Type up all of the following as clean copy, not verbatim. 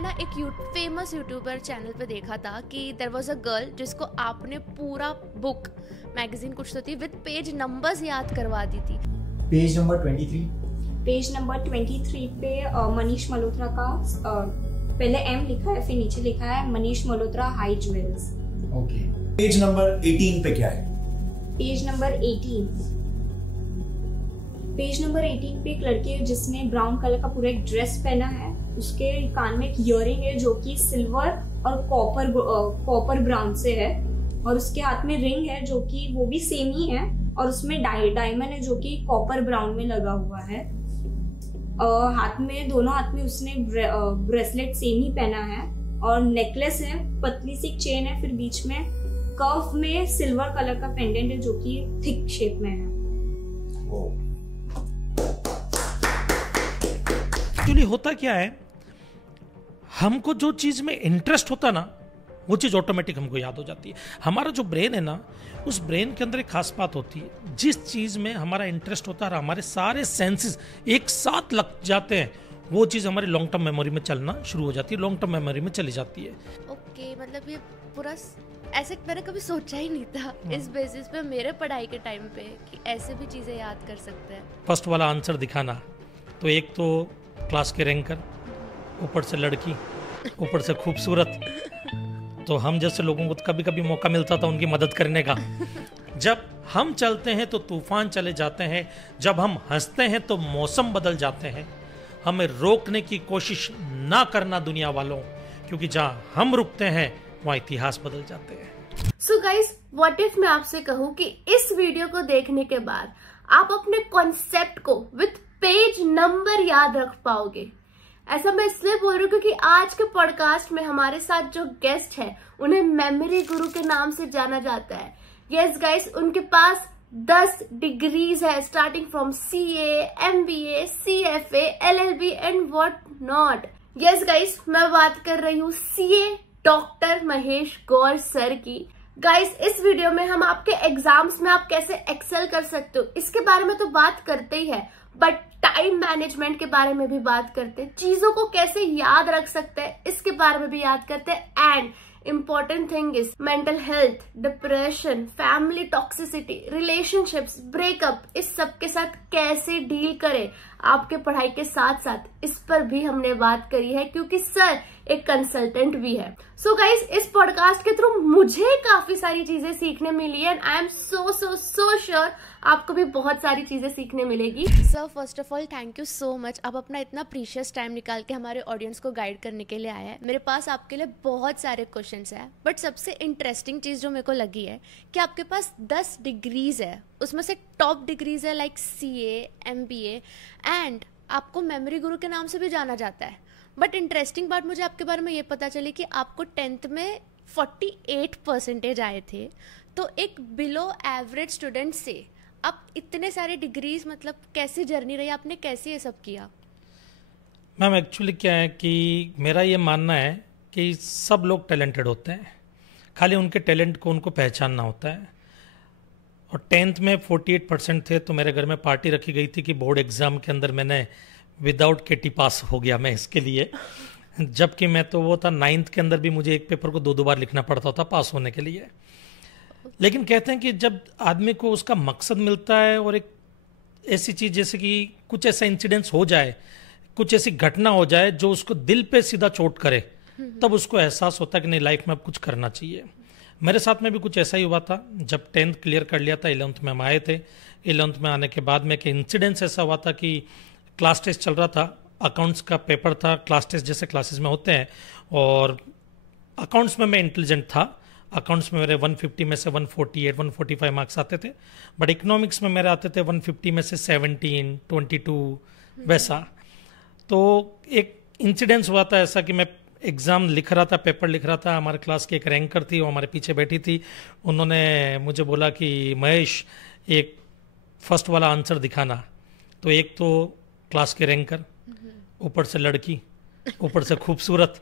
मैंने ना एक फेमस यूट्यूबर चैनल पे देखा था कि देयर वाज अ गर्ल जिसको आपने पूरा बुक मैगजीन कुछ तो थी विद पेज नंबर्स याद करवा दी थी। Page number 23। पेज नंबर 23 पे मनीष मल्होत्रा का पहले एम लिखा है, फिर नीचे लिखा है Manish Malhotra high jewels. Okay. Page number 18 पे क्या है? पेज नंबर 18 पे एक लड़की है जिसने ब्राउन कलर का पूरा एक ड्रेस पहना है। उसके कान में एक इयररिंग है जो कि सिल्वर और कॉपर ब्राउन से है, और उसके हाथ में रिंग है जो कि वो भी सेम ही है, और उसमें डायमंड है जो कि कॉपर ब्राउन में लगा हुआ है। दोनों हाथ में उसने ब्रेसलेट सेम ही पहना है, और नेकलेस है, पतली सी चेन है, फिर बीच में कर्व में सिल्वर कलर का पेंडेंट है जो कि थिक शेप में है। एक्चुअली होता क्या है, हमको जो चीज में इंटरेस्ट होता ना वो चीज ऑटोमेटिक हमको याद हो जाती है। हमारा जो ब्रेन है ना, उस ब्रेन के अंदर एक खास बात होती है, जिस चीज में हमारा इंटरेस्ट होता है हमारे सारे सेंसेस एक साथ लग जाते हैं, वो चीज हमारी लॉन्ग टर्म मेमोरी में चलना शुरू हो जाती है, लॉन्ग टर्म मेमोरी में चली जाती है। ओके, मतलब ये पूरा ऐसे मैंने कभी सोचा ही नहीं था इस बेसिस पे मेरे पढ़ाई के टाइम पे कि ऐसे भी चीजें याद कर सकते हैं। फर्स्ट वाला आंसर दिखाना, तो एक तो क्लास के रैंकर, ऊपर से लड़की, ऊपर से खूबसूरत, तो हम जैसे लोगों को कभी कभी मौका मिलता था उनकी मदद करने का। जब हम चलते हैं तो तूफान चले जाते हैं, जब हम हंसते हैं तो मौसम बदल जाते हैं। हमें रोकने की कोशिश ना करना दुनिया वालों, क्योंकि जहां हम रुकते हैं वहां इतिहास बदल जाते हैं। सो गाइस, व्हाट इफ मैं आपसे कहूं कि इस वीडियो को देखने के बाद आप अपने कॉन्सेप्ट को विद पेज नंबर याद रख पाओगे। ऐसा मैं इसलिए बोल रही हूँ क्योंकि आज के पॉडकास्ट में हमारे साथ जो गेस्ट है उन्हें मेमोरी गुरु के नाम से जाना जाता है। यस गाइस, उनके पास 10 डिग्रीज है, starting from CA, MBA, CFA, LLB and what not. Yes guys, मैं बात कर रही हूँ CA डॉक्टर महेश गौर सर की। गाइस, इस वीडियो में हम आपके एग्जाम्स में आप कैसे एक्सेल कर सकते हो इसके बारे में तो बात करते ही है, बट टाइम मैनेजमेंट के बारे में भी बात करते हैं, चीजों को कैसे याद रख सकते हैं इसके बारे में भी याद करते हैं, and important thing is mental health, depression, family toxicity, relationships, breakup, इस सब के साथ कैसे डील करें आपके पढ़ाई के साथ साथ, इस पर भी हमने बात करी है क्योंकि सर एक कंसल्टेंट भी है। सो गाइस, इस पॉडकास्ट के थ्रू मुझे काफी सारी चीजें सीखने मिली है, and I am so sure आपको भी बहुत सारी चीजें सीखने मिलेगी। Sir, first of all thank you so much, आप अपना इतना प्रीशियस टाइम निकाल के हमारे ऑडियंस को गाइड करने के लिए आए हैं। मेरे पास आपके लिए बहुत सारे क्वेश्चंस हैं, बट सबसे इंटरेस्टिंग चीज जो मेरे को लगी है कि आपके पास 10 डिग्रीज है, उसमें से टॉप डिग्रीज है लाइक CA, MBA, एंड आपको मेमोरी गुरु के नाम से भी जाना जाता है। बट इंटरेस्टिंग बात मुझे आपके बारे में ये पता चली कि आपको 10th में 48% आए थे, तो एक बिलो एवरेज स्टूडेंट से आप इतने सारे डिग्रीज, मतलब कैसी जर्नी रही, आपने कैसे ये सब किया? मैम, एक्चुअली क्या है कि मेरा ये मानना है कि सब लोग टैलेंटेड होते हैं, खाली उनके टैलेंट को उनको पहचानना होता है। और 10th में 48% थे, तो मेरे घर में पार्टी रखी गई थी कि बोर्ड एग्ज़ाम के अंदर मैंने विदाउट KT पास हो गया मैं इसके लिए, जबकि मैं तो वो था 9th के अंदर भी मुझे एक पेपर को 2 बार लिखना पड़ता था पास होने के लिए। लेकिन कहते हैं कि जब आदमी को उसका मकसद मिलता है और एक ऐसी चीज़ जैसे कि कुछ ऐसा इंसिडेंस हो जाए, कुछ ऐसी घटना हो जाए जो उसको दिल पे सीधा चोट करे, तब उसको एहसास होता है कि नहीं, लाइफ में अब कुछ करना चाहिए। मेरे साथ में भी कुछ ऐसा ही हुआ था। जब 10th क्लियर कर लिया था, 11th में हम आए थे। 11th में आने के बाद में एक इंसिडेंस ऐसा हुआ था कि क्लास टेस्ट चल रहा था, अकाउंट्स का पेपर था, क्लास टेस्ट जैसे क्लासेस में होते हैं, और अकाउंट्स में मैं इंटेलिजेंट था। अकाउंट्स में मेरे 150 में से 148, 145 मार्क्स आते थे, बट इकोनॉमिक्स में मेरे आते थे 150 में से 17, 22 वैसा। तो एक इंसिडेंस हुआ था ऐसा कि मैं एग्ज़ाम लिख रहा था, पेपर लिख रहा था, हमारे क्लास की एक रैंकर थी, वो हमारे पीछे बैठी थी। उन्होंने मुझे बोला कि महेश, एक फर्स्ट वाला आंसर दिखाना, तो एक तो क्लास के रैंकर, ऊपर से लड़की, ऊपर से खूबसूरत,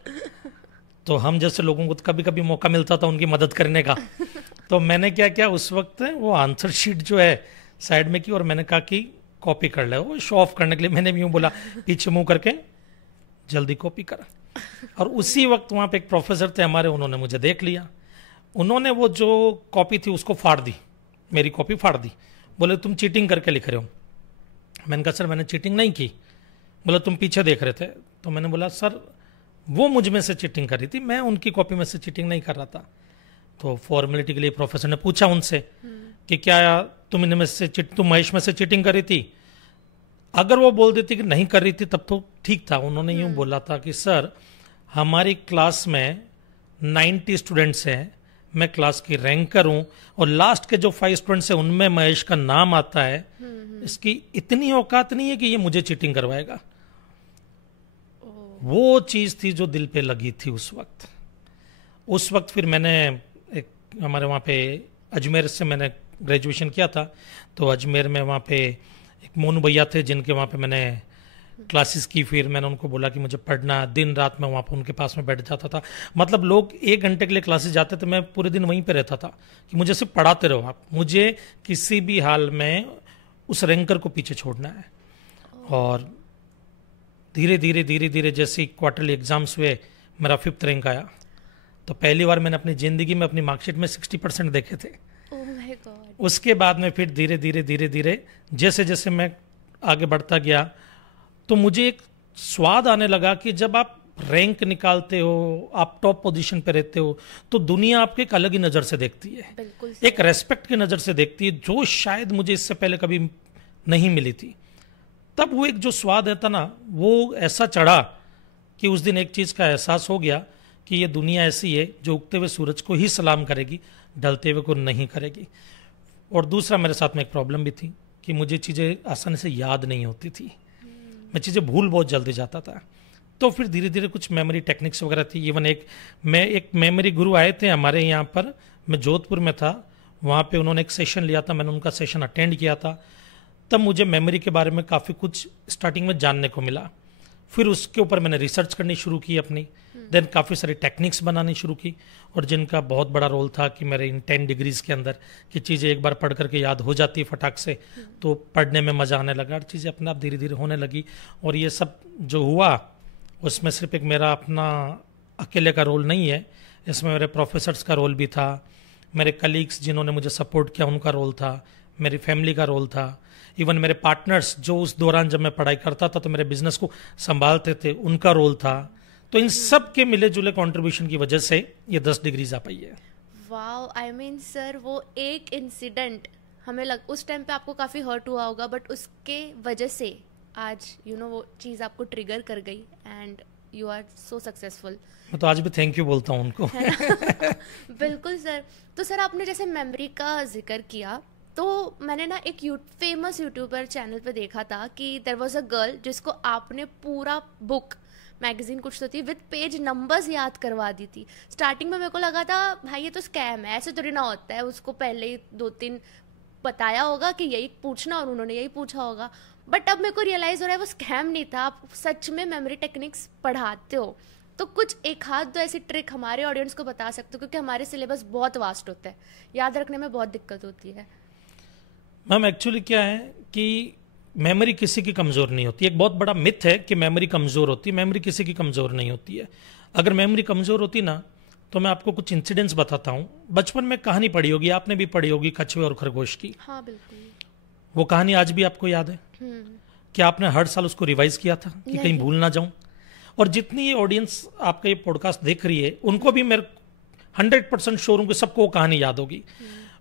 तो हम जैसे लोगों को कभी कभी मौका मिलता था उनकी मदद करने का। तो मैंने क्या किया, उस वक्त वो आंसर शीट जो है साइड में की, और मैंने कहा कि कॉपी कर ले। वो शो ऑफ करने के लिए मैंने भी यूँ बोला, पीछे मुंह करके जल्दी कॉपी कर। और उसी वक्त वहाँ पे एक प्रोफेसर थे हमारे, उन्होंने मुझे देख लिया, उन्होंने वो जो कॉपी थी उसको फाड़ दी, मेरी कॉपी फाड़ दी। बोले तुम चीटिंग करके लिख रहे हो। मैंने कहा सर मैंने चीटिंग नहीं की। बोला तुम पीछे देख रहे थे। तो मैंने बोला सर वो मुझ में से चीटिंग कर रही थी, मैं उनकी कॉपी में से चीटिंग नहीं कर रहा था। तो फॉर्मेलिटी के लिए प्रोफेसर ने पूछा उनसे कि क्या तुम इनमें से तुम महेश में से चीटिंग कर रही थी? अगर वो बोल देती कि नहीं कर रही थी तब तो ठीक था। उन्होंने यूं बोला था कि सर हमारी क्लास में 90 स्टूडेंट्स हैं, मैं क्लास की रैंकर हूं और लास्ट के जो 5 स्टूडेंट्स हैं उनमें महेश का नाम आता है, इसकी इतनी औकात नहीं है कि ये मुझे चीटिंग करवाएगा। वो चीज थी जो दिल पे लगी थी उस वक्त। फिर मैंने एक हमारे वहाँ पे अजमेर से मैंने ग्रेजुएशन किया था, तो अजमेर में वहाँ पे एक मोनू भैया थे जिनके वहाँ पे मैंने क्लासेस की। फिर मैंने उनको बोला कि मुझे पढ़ना, दिन रात मैं वहाँ पे उनके पास में बैठ जाता था। मतलब लोग 1 घंटे के लिए क्लासेस जाते थे, मैं पूरे दिन वहीं पे रहता था कि मुझे सिर्फ पढ़ाते रहो आप, मुझे किसी भी हाल में उस रैंकर को पीछे छोड़ना है। और धीरे धीरे जैसे क्वार्टरली एग्जाम्स हुए, मेरा 5th रैंक आया। तो पहली बार मैंने अपनी ज़िंदगी में अपनी मार्कशीट में 60% देखे थे। Oh my God. उसके बाद में फिर धीरे धीरे जैसे जैसे मैं आगे बढ़ता गया तो मुझे एक स्वाद आने लगा कि जब आप रैंक निकालते हो, आप टॉप पोजीशन पे रहते हो, तो दुनिया आपको एक अलग ही नज़र से देखती है, बिल्कुल एक रेस्पेक्ट की नज़र से देखती है, जो शायद मुझे इससे पहले कभी नहीं मिली थी। तब वो एक जो स्वाद है था ना, वो ऐसा चढ़ा कि उस दिन एक चीज़ का एहसास हो गया कि ये दुनिया ऐसी है जो उगते हुए सूरज को ही सलाम करेगी, ढलते हुए को नहीं करेगी। और दूसरा मेरे साथ में एक प्रॉब्लम भी थी कि मुझे चीज़ें आसानी से याद नहीं होती थी, मैं चीज़ें भूल बहुत जल्दी जाता था। तो फिर धीरे धीरे कुछ मेमोरी टेक्निक्स वगैरह थी। इवन एक मेमोरी गुरु आए थे हमारे यहाँ पर, मैं जोधपुर में था, वहाँ पे उन्होंने एक सेशन लिया था, मैंने उनका सेशन अटेंड किया था। तब मुझे मेमोरी के बारे में काफ़ी कुछ स्टार्टिंग में जानने को मिला। फिर उसके ऊपर मैंने रिसर्च करनी शुरू की अपनी, देन काफ़ी सारी टेक्निक्स बनानी शुरू की, और जिनका बहुत बड़ा रोल था कि मेरे इन 10 डिग्रीज़ के अंदर कि चीज़ें एक बार पढ़ करके याद हो जाती है फटाक से, तो पढ़ने में मज़ा आने लगा, चीज़ें अपने आप धीरे धीरे होने लगी। और ये सब जो हुआ उसमें सिर्फ एक मेरा अपना अकेले का रोल नहीं है, इसमें मेरे प्रोफेसर्स का रोल भी था, मेरे कलीग्स जिन्होंने मुझे सपोर्ट किया उनका रोल था, मेरी फैमिली का रोल था, इवन मेरे पार्टनर्स जो उस दौरान जब मैं पढ़ाई करता था तो मेरे बिजनेस को संभालते थे, उनका रोल था। तो इन सब के मिले जुले कंट्रीब्यूशन की वजह से ये 10 डिग्रीज आ पाई है। वाओ, आई मीन सर वो एक इंसिडेंट हमें उस टाइम पे आपको काफ़ी हर्ट हुआ होगा, बट उसके वजह से आज वो चीज़ आपको ट्रिगर कर गई and you are so successful. मैं तो आज भी थैंक यू बोलता हूँ उनको। बिल्कुल सर। तो सर आपने जैसे मेमोरी का जिक्र किया, तो मैंने ना एक फेमस यूट्यूबर चैनल पे देखा था कि देयर वाज अ गर्ल जिसको आपने पूरा बुक मैगजीन कुछ तो थी विद पेज नंबर्स याद करवा दी थी। स्टार्टिंग में मेरे को लगा था भाई ये तो स्कैम है, ऐसे थोड़ी ना होता है, उसको पहले ही 2-3 बताया होगा कि यही पूछना और उन्होंने यही पूछा होगा। बट अब मेरे को रियलाइज हो रहा है वो स्कैम नहीं था, आप सच में मेमोरी टेक्निक्स पढ़ाते हो। तो कुछ एक हाथ दो ऐसी ट्रिक हमारे ऑडियंस को बता सकते हो, क्योंकि हमारे सिलेबस बहुत वास्ट होता है, याद रखने में बहुत दिक्कत होती है। मैम एक्चुअली क्या है कि मेमोरी किसी की कमज़ोर नहीं होती। एक बहुत बड़ा मिथ है कि मेमोरी कमज़ोर होती है, मेमोरी किसी की कमज़ोर नहीं होती है। अगर मेमोरी कमज़ोर होती ना तो मैं आपको कुछ इंसिडेंट्स बताता हूँ। बचपन में कहानी पढ़ी होगी, आपने भी पढ़ी होगी, कछुए और खरगोश की। हाँ बिल्कुल। वो कहानी आज भी आपको याद है? क्या आपने हर साल उसको रिवाइज किया था कि कहीं भूल ना जाऊं? और जितनी ये ऑडियंस आपका ये पॉडकास्ट देख रही है उनको भी मैं 100% श्योर हूं कि सबको वो कहानी याद होगी।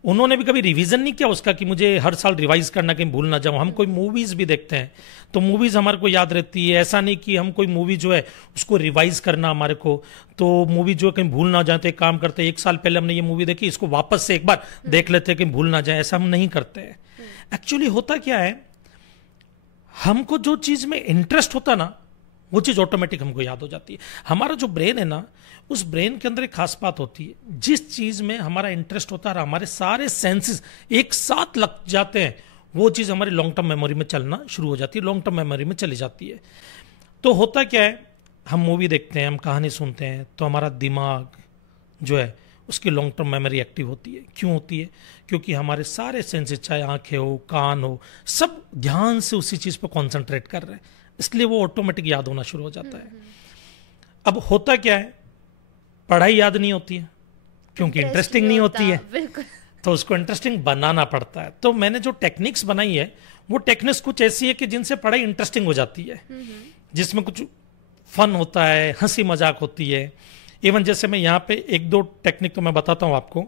उन्होंने भी कभी रिवीजन नहीं किया उसका कि मुझे हर साल रिवाइज करना, कहीं भूल ना जाऊं। हम कोई मूवीज भी देखते हैं तो मूवीज हमारे को याद रहती है, ऐसा नहीं कि हम कोई मूवी जो है उसको रिवाइज करना हमारे को, तो मूवी जो है कहीं भूल ना जाए तो एक काम करते हैं, 1 साल पहले हमने ये मूवी देखी, इसको वापस से एक बार देख लेते हैं कहीं भूल ना जाए। ऐसा हम नहीं करते हैं। एक्चुअली होता क्या है, हमको जो चीज में इंटरेस्ट होता ना वो चीज ऑटोमेटिक हमको याद हो जाती है। हमारा जो ब्रेन है ना, उस ब्रेन के अंदर एक खास बात होती है, जिस चीज में हमारा इंटरेस्ट होता है हमारे सारे सेंसेस एक साथ लग जाते हैं, वो चीज हमारी लॉन्ग टर्म मेमोरी में चलना शुरू हो जाती है, लॉन्ग टर्म मेमोरी में चली जाती है। तो होता क्या है, हम मूवी देखते हैं, हम कहानी सुनते हैं, तो हमारा दिमाग जो है उसकी लॉन्ग टर्म मेमोरी एक्टिव होती है। क्यों होती है? क्योंकि हमारे सारे सेंसेस, चाहे आंखें हो, कान हो, सब ध्यान से उसी चीज पर कॉन्सेंट्रेट कर रहे हैं, इसलिए वो ऑटोमेटिक याद होना शुरू हो जाता है। अब होता क्या है, पढ़ाई याद नहीं होती है क्योंकि इंटरेस्टिंग नहीं होती है, बिल्कुल। तो उसको इंटरेस्टिंग बनाना पड़ता है। तो मैंने जो टेक्निक्स बनाई है वो टेक्निक्स कुछ ऐसी है कि जिनसे पढ़ाई इंटरेस्टिंग हो जाती है, जिसमें कुछ फन होता है, हंसी मजाक होती है। इवन जैसे मैं यहाँ पे एक दो टेक्निक तो मैं बताता हूँ आपको।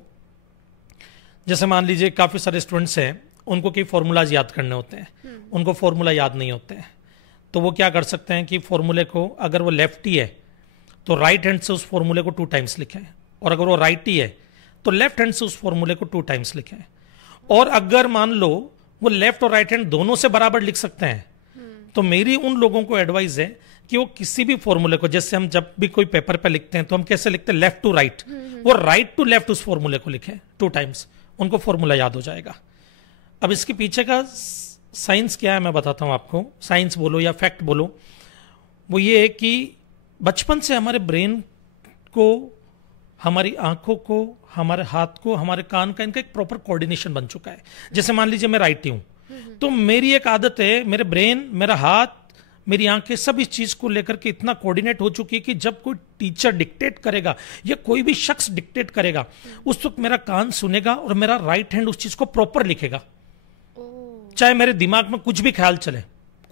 जैसे मान लीजिए काफी सारे स्टूडेंट्स हैं, उनको कई फॉर्मूलाज याद करने होते हैं, उनको फॉर्मूला याद नहीं होते हैं, तो वो क्या कर सकते हैं कि फॉर्मूले को, अगर वो लेफ्टी है तो राइट हैंड से उस फॉर्मूले को 2 टाइम्स लिखें, और अगर वो राइटी है तो लेफ्ट हैंड से उस फॉर्मूले को 2 टाइम्स लिखें। और अगर मान लो वो लेफ्ट और राइट हैंड दोनों से बराबर लिख सकते हैं, तो मेरी उन लोगों को एडवाइस है कि वो किसी भी फॉर्मूले को, जैसे हम जब भी कोई पेपर पे लिखते हैं तो हम कैसे लिखते हैं, लेफ्ट टू राइट, वो राइट टू लेफ्ट उस फॉर्मूले को लिखें 2 टाइम्स, उनको फॉर्मूला याद हो जाएगा। अब इसके पीछे का साइंस क्या है मैं बताता हूं आपको, साइंस बोलो या फैक्ट बोलो। वो ये है कि बचपन से हमारे ब्रेन को, हमारी आंखों को, हमारे हाथ को, हमारे कान का, इनका एक प्रॉपर कोऑर्डिनेशन बन चुका है। जैसे मान लीजिए मैं राइटी हूं, तो मेरी एक आदत है, मेरे ब्रेन, मेरा हाथ, मेरी आंखें सब इस चीज को लेकर के इतना कोऑर्डिनेट हो चुकी है कि जब कोई टीचर डिक्टेट करेगा या कोई भी शख्स डिक्टेट करेगा, उस वक्त मेरा कान सुनेगा और मेरा राइट हैंड उस चीज को प्रॉपर लिखेगा। चाहे मेरे दिमाग में कुछ भी ख्याल चले,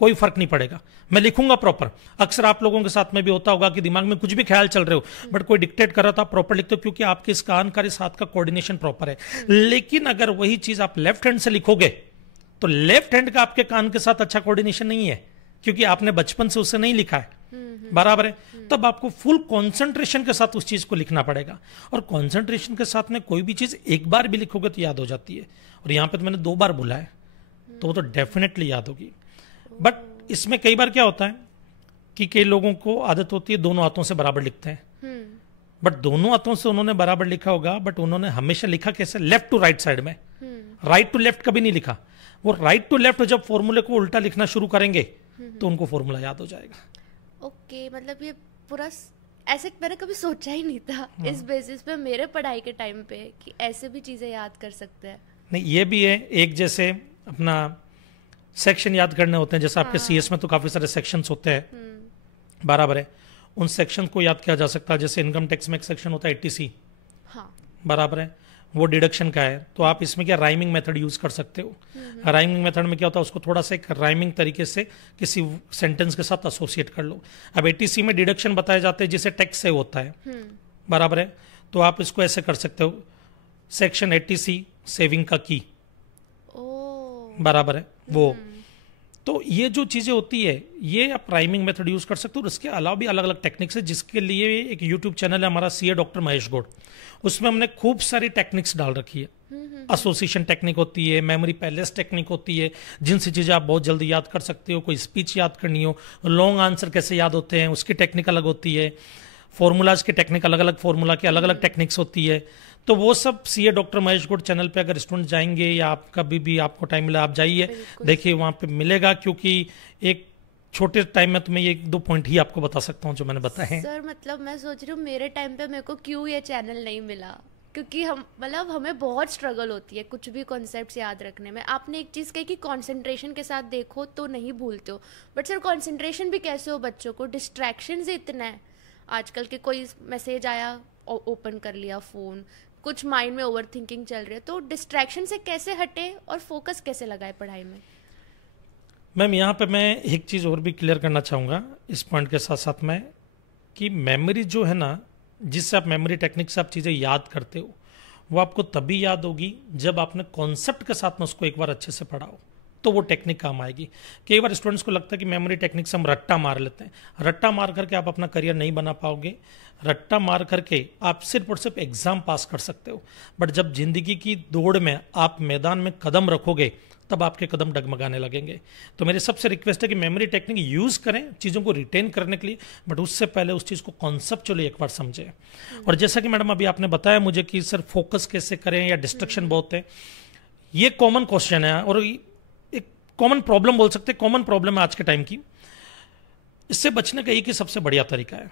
कोई फर्क नहीं पड़ेगा, मैं लिखूंगा प्रॉपर। अक्सर आप लोगों के साथ में भी होता होगा कि दिमाग में कुछ भी ख्याल चल रहे हो, बट कोई डिक्टेट कर रहा था, आप प्रॉपर लिखते हो क्योंकि आपके इस कान का, इस हाथ का कोऑर्डिनेशन प्रॉपर है। लेकिन अगर वही चीज आप लेफ्ट हैंड से लिखोगे तो लेफ्ट हैंड का आपके कान के साथ अच्छा कोऑर्डिनेशन नहीं है, क्योंकि आपने बचपन से उसे नहीं लिखा है, बराबर है। तब आपको फुल कंसंट्रेशन के साथ उस चीज को लिखना पड़ेगा, और कंसंट्रेशन के साथ में कोई भी चीज एक बार भी लिखोगे तो याद हो जाती है। और यहां पे तो मैंने 2 बार बोला है, तो वो तो डेफिनेटली याद होगी। बट इसमें कई बार क्या होता है कि कई लोगों को आदत होती है दोनों हाथों से बराबर लिखते हैं, बट दोनों हाथों से उन्होंने बराबर लिखा होगा, बट उन्होंने हमेशा लिखा कैसे, लेफ्ट टू राइट साइड में, राइट टू लेफ्ट कभी नहीं लिखा। वो राइट टू लेफ्ट जब फॉर्मूले को उल्टा लिखना शुरू करेंगे तो उनको फॉर्मूला याद हो जाएगा। ओके, मतलब ये पूरा ऐसे मैंने कभी सोचा ही नहीं था इस बेसिस पे मेरे पढ़ाई के टाइम पे कि ऐसे भी चीजें याद कर सकते हैं। नहीं, ये भी है एक, जैसे अपना सेक्शन याद करने होते हैं, जैसे आपके सीएस में तो काफी सारे सेक्शंस होते हैं, बराबर है, उन सेक्शन को याद किया जा सकता है। जैसे इनकम टैक्स में एक सेक्शन होता है 80C, हाँ, बराबर है, वो डिडक्शन का है, तो आप इसमें क्या राइमिंग मेथड यूज कर सकते हो। राइमिंग मेथड में क्या होता है, उसको थोड़ा सा एक राइमिंग तरीके से किसी सेंटेंस के साथ एसोसिएट कर लो। अब 80C में डिडक्शन बताए जाते हैं जिसे टैक्स से होता है, बराबर है, तो आप इसको ऐसे कर सकते हो, सेक्शन 80C सेविंग का की, बराबर है वो। तो ये जो चीजें होती है ये आप राइमिंग मेथड यूज कर सकते हो। और इसके अलावा भी अलग अलग टेक्निक्स है, जिसके लिए एक यूट्यूब चैनल है हमारा CA डॉक्टर महेश गौड़, उसमें हमने खूब सारी टेक्निक्स डाल रखी है। एसोसिएशन टेक्निक होती है, मेमोरी पैलेस टेक्निक होती है, जिनसे चीजें आप बहुत जल्दी याद कर सकते हो। कोई स्पीच याद करनी हो, लॉन्ग आंसर कैसे याद होते हैं उसकी टेक्निक अलग होती है, फॉर्मूलाज की टेक्निक अलग अलग, फॉर्मूला की अलग अलग टेक्निक्स होती है। तो वो सब CA doctor Mahesh Gaur channel पे अगर स्टूडेंट जाएंगे या आप कभी भी आपको टाइम मिला आप जाइए, देखिए वहां पे मिलेगा। क्योंकि एक छोटे टाइम में तो मैं ये 1-2 पॉइंट ही आपको बता सकता हूँ जो मैंने बताए हैं। सर मतलब मैं सोच रही हूँ मेरे टाइम पे मेरे को क्यों ये चैनल नहीं मिला, क्योंकि हम मतलब हमें बहुत स्ट्रगल होती है कुछ भी कॉन्सेप्ट्स याद रखने में। आपने एक चीज़ कही कि कंसंट्रेशन के साथ देखो तो नहीं भूलते हो, बट सर कंसंट्रेशन भी कैसे हो बच्चों को, डिस्ट्रैक्शंस इतना है आजकल के, कोई मैसेज आया ओपन कर लिया फ़ोन, कुछ माइंड में ओवर थिंकिंग चल रही है, तो डिस्ट्रैक्शन से कैसे हटे और फोकस कैसे लगाए पढ़ाई में। मैम यहाँ पे मैं एक चीज़ और भी क्लियर करना चाहूँगा इस पॉइंट के साथ साथ में, कि मेमोरी जो है ना, जिससे आप मेमोरी टेक्निक से आप चीज़ें याद करते हो, वो आपको तभी याद होगी जब आपने कॉन्सेप्ट के साथ में उसको एक बार अच्छे से पढ़ा हो, तो वो टेक्निक काम आएगी। कई बार स्टूडेंट्स को लगता है कि मेमोरी टेक्निक से हम रट्टा मार लेते हैं, रट्टा मार करके आप अपना करियर नहीं बना पाओगे। रट्टा मार करके आप सिर्फ और सिर्फ एग्जाम पास कर सकते हो, बट जब जिंदगी की दौड़ में आप मैदान में कदम रखोगे तब आपके कदम डगमगाने लगेंगे। तो मेरी सबसे रिक्वेस्ट है कि मेमोरी टेक्निक यूज करें चीज़ों को रिटेन करने के लिए, बट उससे पहले उस चीज़ को कॉन्सेप्चुअली एक बार समझें। और जैसा कि मैडम अभी आपने बताया मुझे कि सर फोकस कैसे करें या डिस्ट्रक्शन बहुत है, ये कॉमन क्वेश्चन है और एक कॉमन प्रॉब्लम बोल सकते हैं, कॉमन प्रॉब्लम है आज के टाइम की। इससे बचने का एक ही सबसे बढ़िया तरीका है,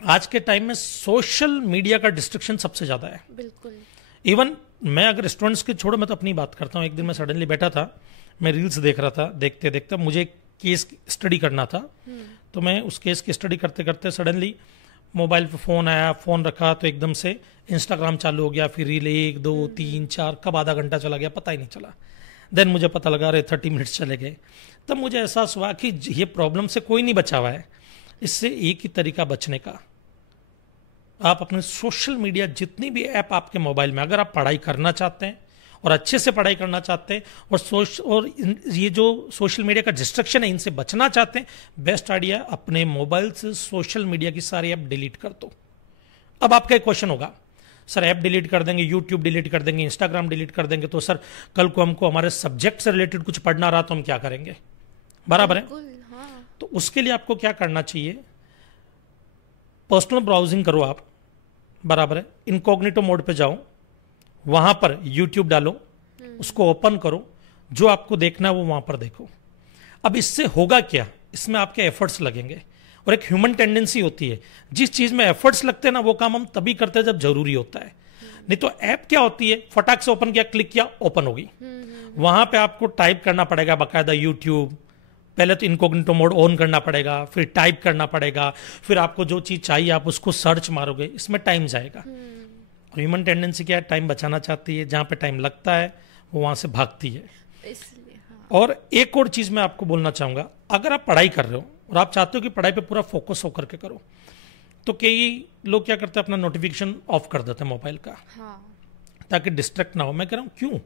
आज के टाइम में सोशल मीडिया का डिस्ट्रक्शन सबसे ज्यादा है। बिल्कुल। इवन मैं अगर स्टूडेंट्स के छोड़ो, मैं तो अपनी बात करता हूँ। एक दिन मैं सडनली बैठा था, मैं रील्स देख रहा था, देखते देखते मुझे एक केस स्टडी करना था, तो मैं उस केस की स्टडी करते करते सडनली मोबाइल पे फ़ोन आया, फ़ोन रखा तो एकदम से इंस्टाग्राम चालू हो गया, फिर रील 1 2 3 4 कब आधा घंटा चला गया पता ही नहीं चला। देन मुझे पता लगा अरे 30 मिनट्स चले गए। तब मुझे एहसास हुआ कि ये प्रॉब्लम से कोई नहीं बचा हुआ है। इससे एक ही तरीका बचने का, आप अपने सोशल मीडिया जितनी भी ऐप आपके मोबाइल में, अगर आप पढ़ाई करना चाहते हैं और अच्छे से पढ़ाई करना चाहते हैं और ये जो सोशल मीडिया का डिस्ट्रक्शन है इनसे बचना चाहते हैं, बेस्ट आइडिया अपने मोबाइल से सोशल मीडिया की सारी ऐप डिलीट कर दो। अब आपका एक क्वेश्चन होगा, सर ऐप डिलीट कर देंगे, यूट्यूब डिलीट कर देंगे, इंस्टाग्राम डिलीट कर देंगे, तो सर कल को हमको हमारे सब्जेक्ट से रिलेटेड कुछ पढ़ना रहा तो हम क्या करेंगे? बराबर है। हाँ। तो उसके लिए आपको क्या करना चाहिए, पर्सनल ब्राउजिंग करो आप, बराबर है, इनकॉग्निटो मोड पे जाओ, वहां पर यूट्यूब डालो, उसको ओपन करो, जो आपको देखना है वो वहां पर देखो। अब इससे होगा क्या, इसमें आपके एफर्ट्स लगेंगे और एक ह्यूमन टेंडेंसी होती है, जिस चीज में एफर्ट्स लगते हैं ना वो काम हम तभी करते हैं जब जरूरी होता है। नहीं तो ऐप क्या होती है, फटाक से ओपन किया, क्लिक किया, ओपन होगी। वहां पे आपको टाइप करना पड़ेगा बाकायदा यूट्यूब, पहले तो इनकॉग्निटो मोड ऑन करना पड़ेगा, फिर टाइप करना पड़ेगा, फिर आपको जो चीज चाहिए आप उसको सर्च मारोगे, इसमें टाइम जाएगा। और ह्यूमन टेंडेंसी क्या है, टाइम बचाना चाहती है, जहां पे टाइम लगता है वो वहां से भागती है। इसलिए हाँ। और एक और चीज मैं आपको बोलना चाहूंगा, अगर आप पढ़ाई कर रहे हो और आप चाहते हो कि पढ़ाई पे पूरा फोकस होकर के करो, तो कई लोग क्या करते हैं, अपना नोटिफिकेशन ऑफ कर देते हैं मोबाइल का, हाँ। ताकि डिस्ट्रैक्ट ना हो। मैं कह रहा हूं क्यों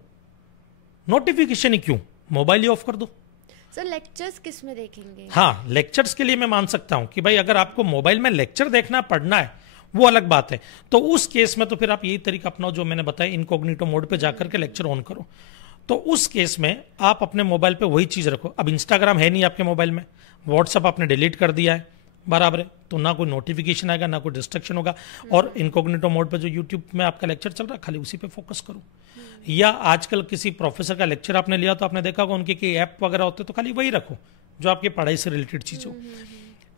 नोटिफिकेशन ही, क्यों मोबाइल ही ऑफ कर दो। सर लेक्चर्स किस में देखेंगे? हाँ, लेक्चर्स के लिए मैं मान सकता हूं कि भाई अगर आपको मोबाइल में लेक्चर देखना पढ़ना है वो अलग बात है, तो उस केस में तो फिर आप यही तरीका अपनाओ जो मैंने बताया, इनकॉग्निटो मोड पे जाकर के लेक्चर ऑन करो। तो उस केस में आप अपने मोबाइल पे वही चीज रखो। अब इंस्टाग्राम है नहीं आपके मोबाइल में, व्हाट्सएप आपने डिलीट कर दिया है, बराबर है, तो ना कोई नोटिफिकेशन आएगा, ना कोई डिस्ट्रक्शन होगा। और इनकॉग्निटो मोड पे जो यूट्यूब में आपका लेक्चर चल रहा है खाली उसी पे फोकस करो। या आजकल किसी प्रोफेसर का लेक्चर आपने लिया तो आपने देखा होगा उनके की ऐप वगैरह होते, तो खाली वही रखो जो आपकी पढ़ाई से रिलेटेड चीज हो।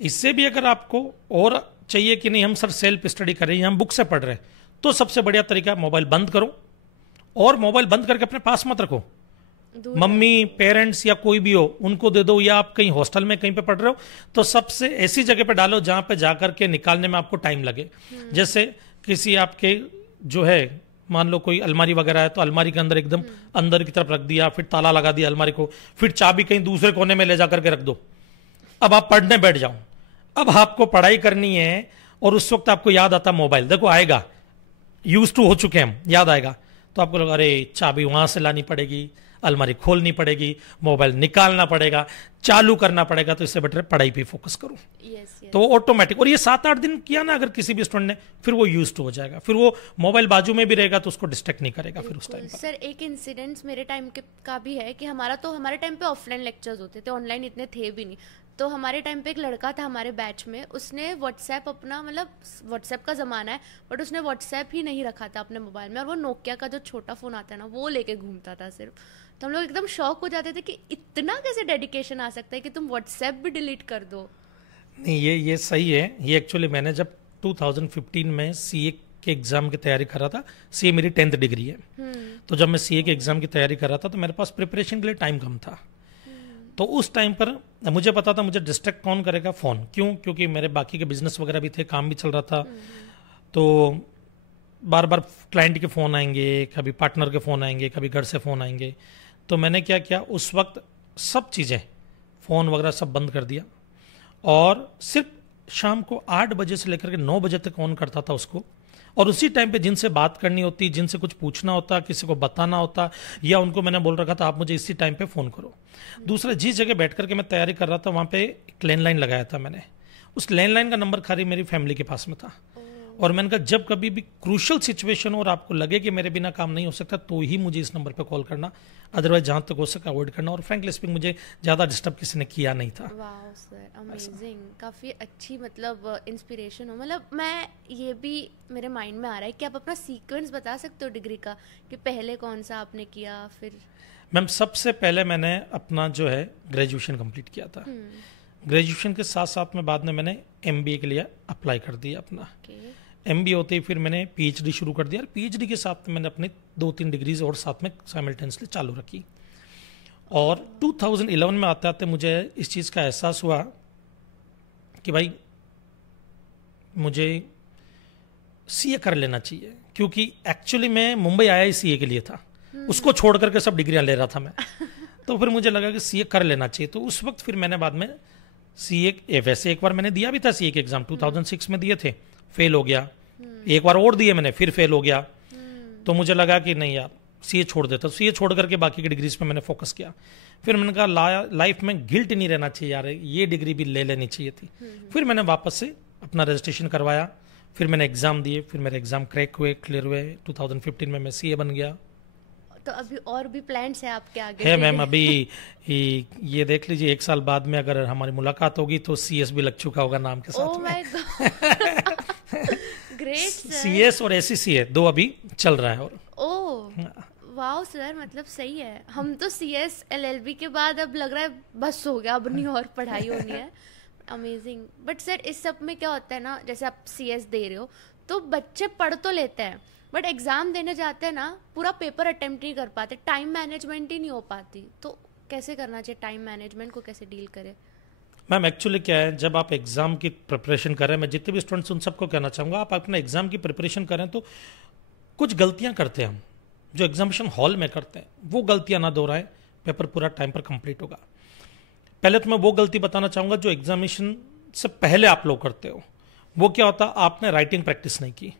इससे भी अगर आपको और चाहिए कि नहीं हम सर सेल्फ स्टडी कर रहे हैं, हम बुक से पढ़ रहे हैं, तो सबसे बढ़िया तरीका मोबाइल बंद करो, और मोबाइल बंद करके अपने पास मत रखो। मम्मी, पेरेंट्स या कोई भी हो उनको दे दो, या आप कहीं हॉस्टल में कहीं पे पढ़ रहे हो तो सबसे ऐसी जगह पे डालो जहां पे जाकर के निकालने में आपको टाइम लगे। जैसे किसी आपके जो है, मान लो कोई अलमारी वगैरह है, तो अलमारी के अंदर एकदम अंदर की तरफ रख दिया, फिर ताला लगा दिया अलमारी को, फिर चाबी कहीं दूसरे कोने में ले जाकर के रख दो। अब आप पढ़ने बैठ जाओ, अब आपको पढ़ाई करनी है और उस वक्त आपको याद आता मोबाइल, देखो आएगा, यूज टू हो चुके हैं हम, याद आएगा तो आपको लगा अरे चाबी वहां से लानी पड़ेगी, अलमारी खोलनी पड़ेगी, मोबाइल निकालना पड़ेगा, चालू करना पड़ेगा, तो इससे बेटर पढ़ाई पे फोकस करो। तो ऑटोमेटिक, और ये 7-8 दिन किया ना अगर किसी भी स्टूडेंट ने, फिर वो यूज टू हो जाएगा, फिर वो मोबाइल बाजू में भी रहेगा तो उसको डिस्ट्रैक्ट नहीं करेगा फिर उस टाइम पर। सर एक इंसिडेंट मेरे टाइम का भी है कि हमारे टाइम पे ऑफलाइन लेक्चर्स होते थे, ऑनलाइन इतने थे भी नहीं। तो हमारे टाइम पे एक लड़का था हमारे बैच में, उसने व्हाट्सएप अपना, मतलब व्हाट्सएप का ज़माना है बट उसने व्हाट्सएप ही नहीं रखा था अपने मोबाइल में, और वो नोकिया का जो छोटा फ़ोन आता है ना वो लेके घूमता था सिर्फ। तो हम लोग एकदम शॉक हो जाते थे कि इतना कैसे डेडिकेशन आ सकता है कि तुम व्हाट्सएप भी डिलीट कर दो। नहीं, ये सही है। ये एक्चुअली मैंने जब 2015 में सीए के एग्जाम की तैयारी कर रहा था, सीए मेरी 10th डिग्री है, तो जब मैं सीए के एग्जाम की तैयारी कर रहा था तो मेरे पास प्रिपरेशन के लिए टाइम कम था। तो उस टाइम पर मुझे पता था मुझे डिस्ट्रैक्ट कौन करेगा, फोन। क्यों? क्योंकि मेरे बाकी के बिजनेस वगैरह भी थे, काम भी चल रहा था, तो बार बार क्लाइंट के फोन आएंगे, कभी पार्टनर के फोन आएंगे, कभी घर से फोन आएंगे। तो मैंने क्या किया, उस वक्त सब चीज़ें फोन वगैरह सब बंद कर दिया, और सिर्फ शाम को 8 बजे से लेकर के 9 बजे तक ऑन करता था उसको। और उसी टाइम पे जिनसे बात करनी होती, जिनसे कुछ पूछना होता, किसी को बताना होता, या उनको मैंने बोल रखा था आप मुझे इसी टाइम पे फोन करो। दूसरा, जिस जगह बैठ करके मैं तैयारी कर रहा था वहां पे एक लैंडलाइन लगाया था मैंने, उस लैंडलाइन का नंबर खाली मेरी फैमिली के पास में था। और मैंने कहा जब कभी भी क्रूशल सिचुएशन हो और आपको लगे कि मेरे बिना काम नहीं हो सकता तो ही मुझे इस नंबर पे कॉल करना, अदरवाइज जहां तक हो सके अवॉइड करना। और फ्रैंकली स्पीकिंग मुझे ज्यादा डिस्टर्ब किसी ने किया नहीं था। वाओ सर, अमेजिंग, काफ़ी अच्छी मतलब इंस्पिरेशन हो। मतलब मैं ये भी मेरे माइंड में आ रहा है कि आप अपना सीक्वेंस बता सकते हो डिग्री का, कि पहले कौन सा आपने किया फिर? मैम सबसे पहले मैंने अपना जो है ग्रेजुएशन कंप्लीट किया था। ग्रेजुएशन के साथ साथ में बाद में मैंने एमबीए के लिए अप्लाई कर दिया अपना। एमबीए होते ही फिर मैंने पीएचडी शुरू कर दिया, और पीएचडी के साथ में मैंने अपनी 2-3 डिग्रीज और साथ में साइमल्टेनियसली चालू रखी। और 2011 में आते आते मुझे इस चीज़ का एहसास हुआ कि भाई मुझे सीए कर लेना चाहिए, क्योंकि एक्चुअली मैं मुंबई आया ही सीए के लिए था, उसको छोड़ करके सब डिग्रियां ले रहा था मैं। तो फिर मुझे लगा कि सीए कर लेना चाहिए। तो उस वक्त फिर मैंने बाद में सीए, वैसे एक बार मैंने दिया भी था सीए के एग्जाम, 2006 में दिए थे, फेल हो गया। एक बार और दिए मैंने, फिर फेल हो गया। तो मुझे लगा कि नहीं यार सीए छोड़ देता, सीए छोड़ करके बाकी की डिग्रीज पे मैंने फोकस किया। फिर मैंने कहा लाइफ में गिल्ट नहीं रहना चाहिए यार, ये डिग्री भी ले लेनी चाहिए थी। फिर मैंने वापस से अपना रजिस्ट्रेशन करवाया, फिर मैंने एग्जाम दिए, फिर मेरे एग्जाम क्रैक हुए, क्लियर हुए। 2015 में मैं सीए बन गया। तो अभी और भी प्लान्स है आपके आगे? है मैम, अभी ये देख लीजिए 1 साल बाद में अगर हमारी मुलाकात होगी तो सीएस भी लग चुका होगा नाम के साथ में। ग्रेट। सीएस और एससीसीए 2 अभी चल रहा है। और वाओ सर, मतलब सही है। हम तो सीएस एलएलबी के बाद अब लग रहा है बस हो गया, अब नहीं और पढ़ाई होनी है। अमेजिंग। बट सर इस सब में क्या होता है ना, जैसे आप सीएस दे रहे हो तो बच्चे पढ़ तो लेते हैं, बट एग्जाम देने जाते हैं ना, पूरा पेपर अटेम्प्ट नहीं कर पाते, टाइम मैनेजमेंट ही नहीं हो पाती। तो कैसे करना चाहिए, टाइम मैनेजमेंट को कैसे डील करें? मैम एक्चुअली क्या है, जब आप एग्जाम की प्रिपरेशन कर रहे हैं, मैं जितने भी स्टूडेंट्स उन सबको कहना चाहूँगा, आप अपने एग्जाम की प्रिपरेशन करें तो कुछ गलतियाँ करते हैं हम, जो एग्जामिनेशन हॉल में करते हैं, वो गलतियाँ ना दोहराएं, पेपर पूरा टाइम पर कंप्लीट होगा। पहले तो मैं वो गलती बताना चाहूँगा जो एग्जामिनेशन से पहले आप लोग करते हो। वो क्या होता है, आपने राइटिंग प्रैक्टिस नहीं की।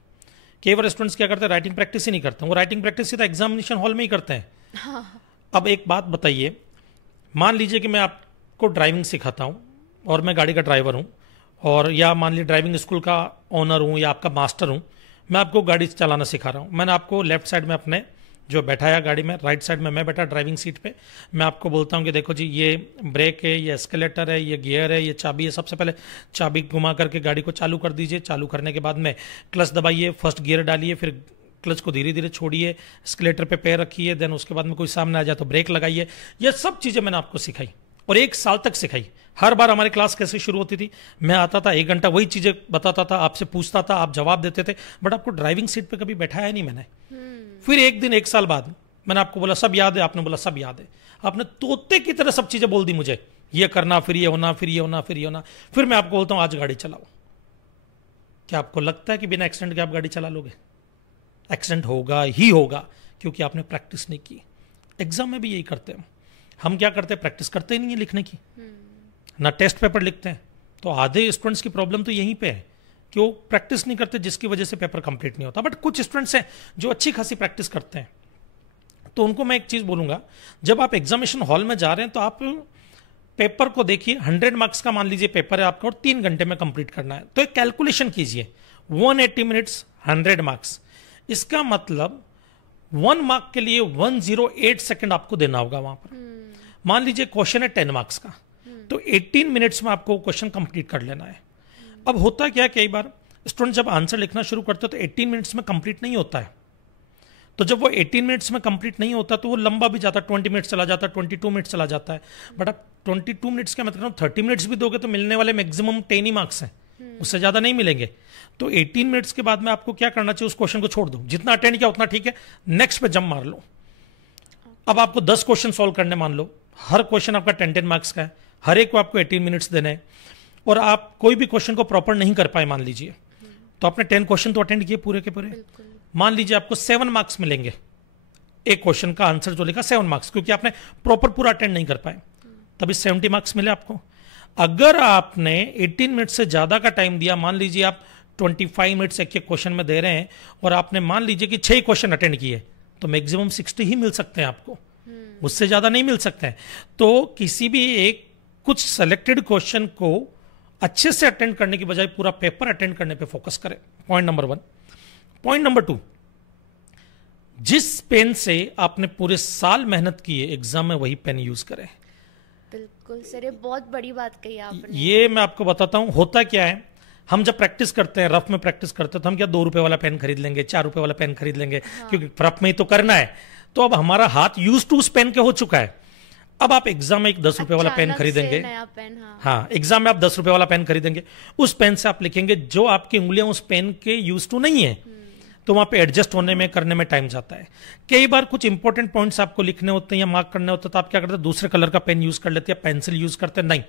कई बार स्टूडेंट्स क्या करते हैं, राइटिंग प्रैक्टिस ही नहीं करते, वो राइटिंग प्रैक्टिस सीधा एग्जामिनेशन हॉल में ही करते हैं। हाँ। अब एक बात बताइए, मान लीजिए कि मैं आपको ड्राइविंग सिखाता हूँ और मैं गाड़ी का ड्राइवर हूँ, और या मान लीजिए ड्राइविंग स्कूल का ओनर हूँ या आपका मास्टर हूँ, मैं आपको गाड़ी चलाना सिखा रहा हूँ। मैंने आपको लेफ्ट साइड में अपने जो बैठाया गाड़ी में, राइट साइड में मैं बैठा ड्राइविंग सीट पे, मैं आपको बोलता हूँ कि देखो जी ये ब्रेक है, ये एस्केलेटर है, ये गियर है, ये चाबी है। सबसे पहले चाबी घुमा करके गाड़ी को चालू कर दीजिए, चालू करने के बाद में क्लच दबाइए, फर्स्ट गियर डालिए, फिर क्लच को धीरे धीरे छोड़िए, एस्केलेटर पे पैर रखिए, देन उसके बाद में कोई सामने आ जाए तो ब्रेक लगाइए। ये सब चीज़ें मैंने आपको सिखाई और 1 साल तक सिखाई। हर बार हमारी क्लास कैसे शुरू होती थी, मैं आता था 1 घंटा वही चीज़ें बताता था, आपसे पूछता था, आप जवाब देते थे, बट आपको ड्राइविंग सीट पे कभी बैठाया नहीं मैंने। फिर एक दिन 1 साल बाद मैंने आपको बोला सब याद है, आपने बोला सब याद है, आपने तोते की तरह सब चीजें बोल दी मुझे, ये करना, फिर ये होना, फिर ये होना, फिर ये होना। फिर मैं आपको बोलता हूं आज गाड़ी चलाओ। क्या आपको लगता है कि बिना एक्सीडेंट के आप गाड़ी चला लोगे? एक्सीडेंट होगा ही होगा, क्योंकि आपने प्रैक्टिस नहीं की। एग्जाम में भी यही करते हैं हम क्या करते हैं, प्रैक्टिस करते ही नहीं है लिखने की, ना टेस्ट पेपर लिखते हैं। तो आधे स्टूडेंट्स की प्रॉब्लम तो यहीं पे है कि वो प्रैक्टिस नहीं करते, जिसकी वजह से पेपर कंप्लीट नहीं होता। बट कुछ स्टूडेंट्स हैं जो अच्छी खासी प्रैक्टिस करते हैं, तो उनको मैं एक चीज बोलूंगा, जब आप एग्जामिनेशन हॉल में जा रहे हैं तो आप पेपर को देखिए, 100 मार्क्स का मान लीजिए पेपर है आपका और 3 घंटे में कंप्लीट करना है, तो एक कैलकुलेशन कीजिए, 180 मिनट्स 100 मार्क्स, इसका मतलब 1 मार्क के लिए 108 सेकंड आपको देना होगा वहां पर। मान लीजिए क्वेश्चन है 10 मार्क्स का, तो 18 मिनट्स में आपको क्वेश्चन कंप्लीट कर लेना है। अब होता क्या, कई बार स्टूडेंट जब आंसर लिखना शुरू करते हो तो 18 मिनट्स में कंप्लीट नहीं होता है। तो जब वो 18 मिनट्स में कंप्लीट नहीं होता तो वो लंबा भी जाता है, 20 मिनट्स चला जाता है, 22 मिनट्स चला जाता है। बट आप 22 मिनट्स का मतलब 30 मिनट्स भी दोगे तो मिलने वाले मैक्सिमम 10 ही मार्क्स हैं, उससे ज्यादा नहीं मिलेंगे। तो 18 मिनट्स के बाद में आपको क्या करना चाहिए, उस क्वेश्चन को छोड़ दो, जितना अटेंड किया उतना ठीक है, नेक्स्ट पे जंप मार लो। अब आपको 10 क्वेश्चन सॉल्व करने, मान लो हर क्वेश्चन आपका 10 मार्क्स का है, हर एक को आपको 18 मिनट्स देने हैं, और आप कोई भी क्वेश्चन को प्रॉपर नहीं कर पाए मान लीजिए, तो आपने 10 क्वेश्चन तो अटेंड किए पूरे के पूरे, मान लीजिए आपको 7 मार्क्स मिलेंगे, एक क्वेश्चन का आंसर जो लिखा 7 मार्क्स, क्योंकि आपने प्रॉपर पूरा अटेंड नहीं कर पाए, तभी 70 मार्क्स मिले आपको। अगर आपने 18 मिनट से ज्यादा का टाइम दिया, मान लीजिए आप 25 मिनट्स एक एक क्वेश्चन में दे रहे हैं और आपने मान लीजिए कि 6 क्वेश्चन अटेंड किए, तो मैक्सिमम 60 ही मिल सकते हैं आपको, उससे ज्यादा नहीं मिल सकते हैं। तो किसी भी एक कुछ सेलेक्टेड क्वेश्चन को अच्छे से अटेंड करने की बजाय पूरा पेपर अटेंड करने पे फोकस करें, पॉइंट नंबर 1। पॉइंट नंबर 2, जिस पेन से आपने पूरे साल मेहनत की है, एग्जाम में वही पेन यूज करें। बिल्कुल सर, ये बहुत बड़ी बात कही आपने। ये मैं आपको बताता हूं, होता क्या है, हम जब प्रैक्टिस करते हैं, रफ में प्रैक्टिस करते हैं, तो हम क्या 2 रुपए वाला पेन खरीद लेंगे, 4 रुपए वाला पेन खरीद लेंगे, क्योंकि रफ में ही तो करना है। तो अब हमारा हाथ यूज टू उस पेन के हो चुका है। अब आप एग्जाम में एक 10 रुपए वाला पेन खरीदेंगे, नया पेन, हाँ एग्जाम में आप 10 रुपए वाला पेन खरीदेंगे, उस पेन से आप लिखेंगे, जो आपकी उंगलियां उस पेन के यूज टू नहीं है, तो वहां पे एडजस्ट होने में करने में टाइम जाता है। कई बार कुछ इंपॉर्टेंट पॉइंट्स आपको लिखने होते हैं या मार्क करने होते हैं, तो आप क्या करते हैं, दूसरे कलर का पेन यूज कर लेते हैं, पेंसिल यूज करते हैं। नहीं,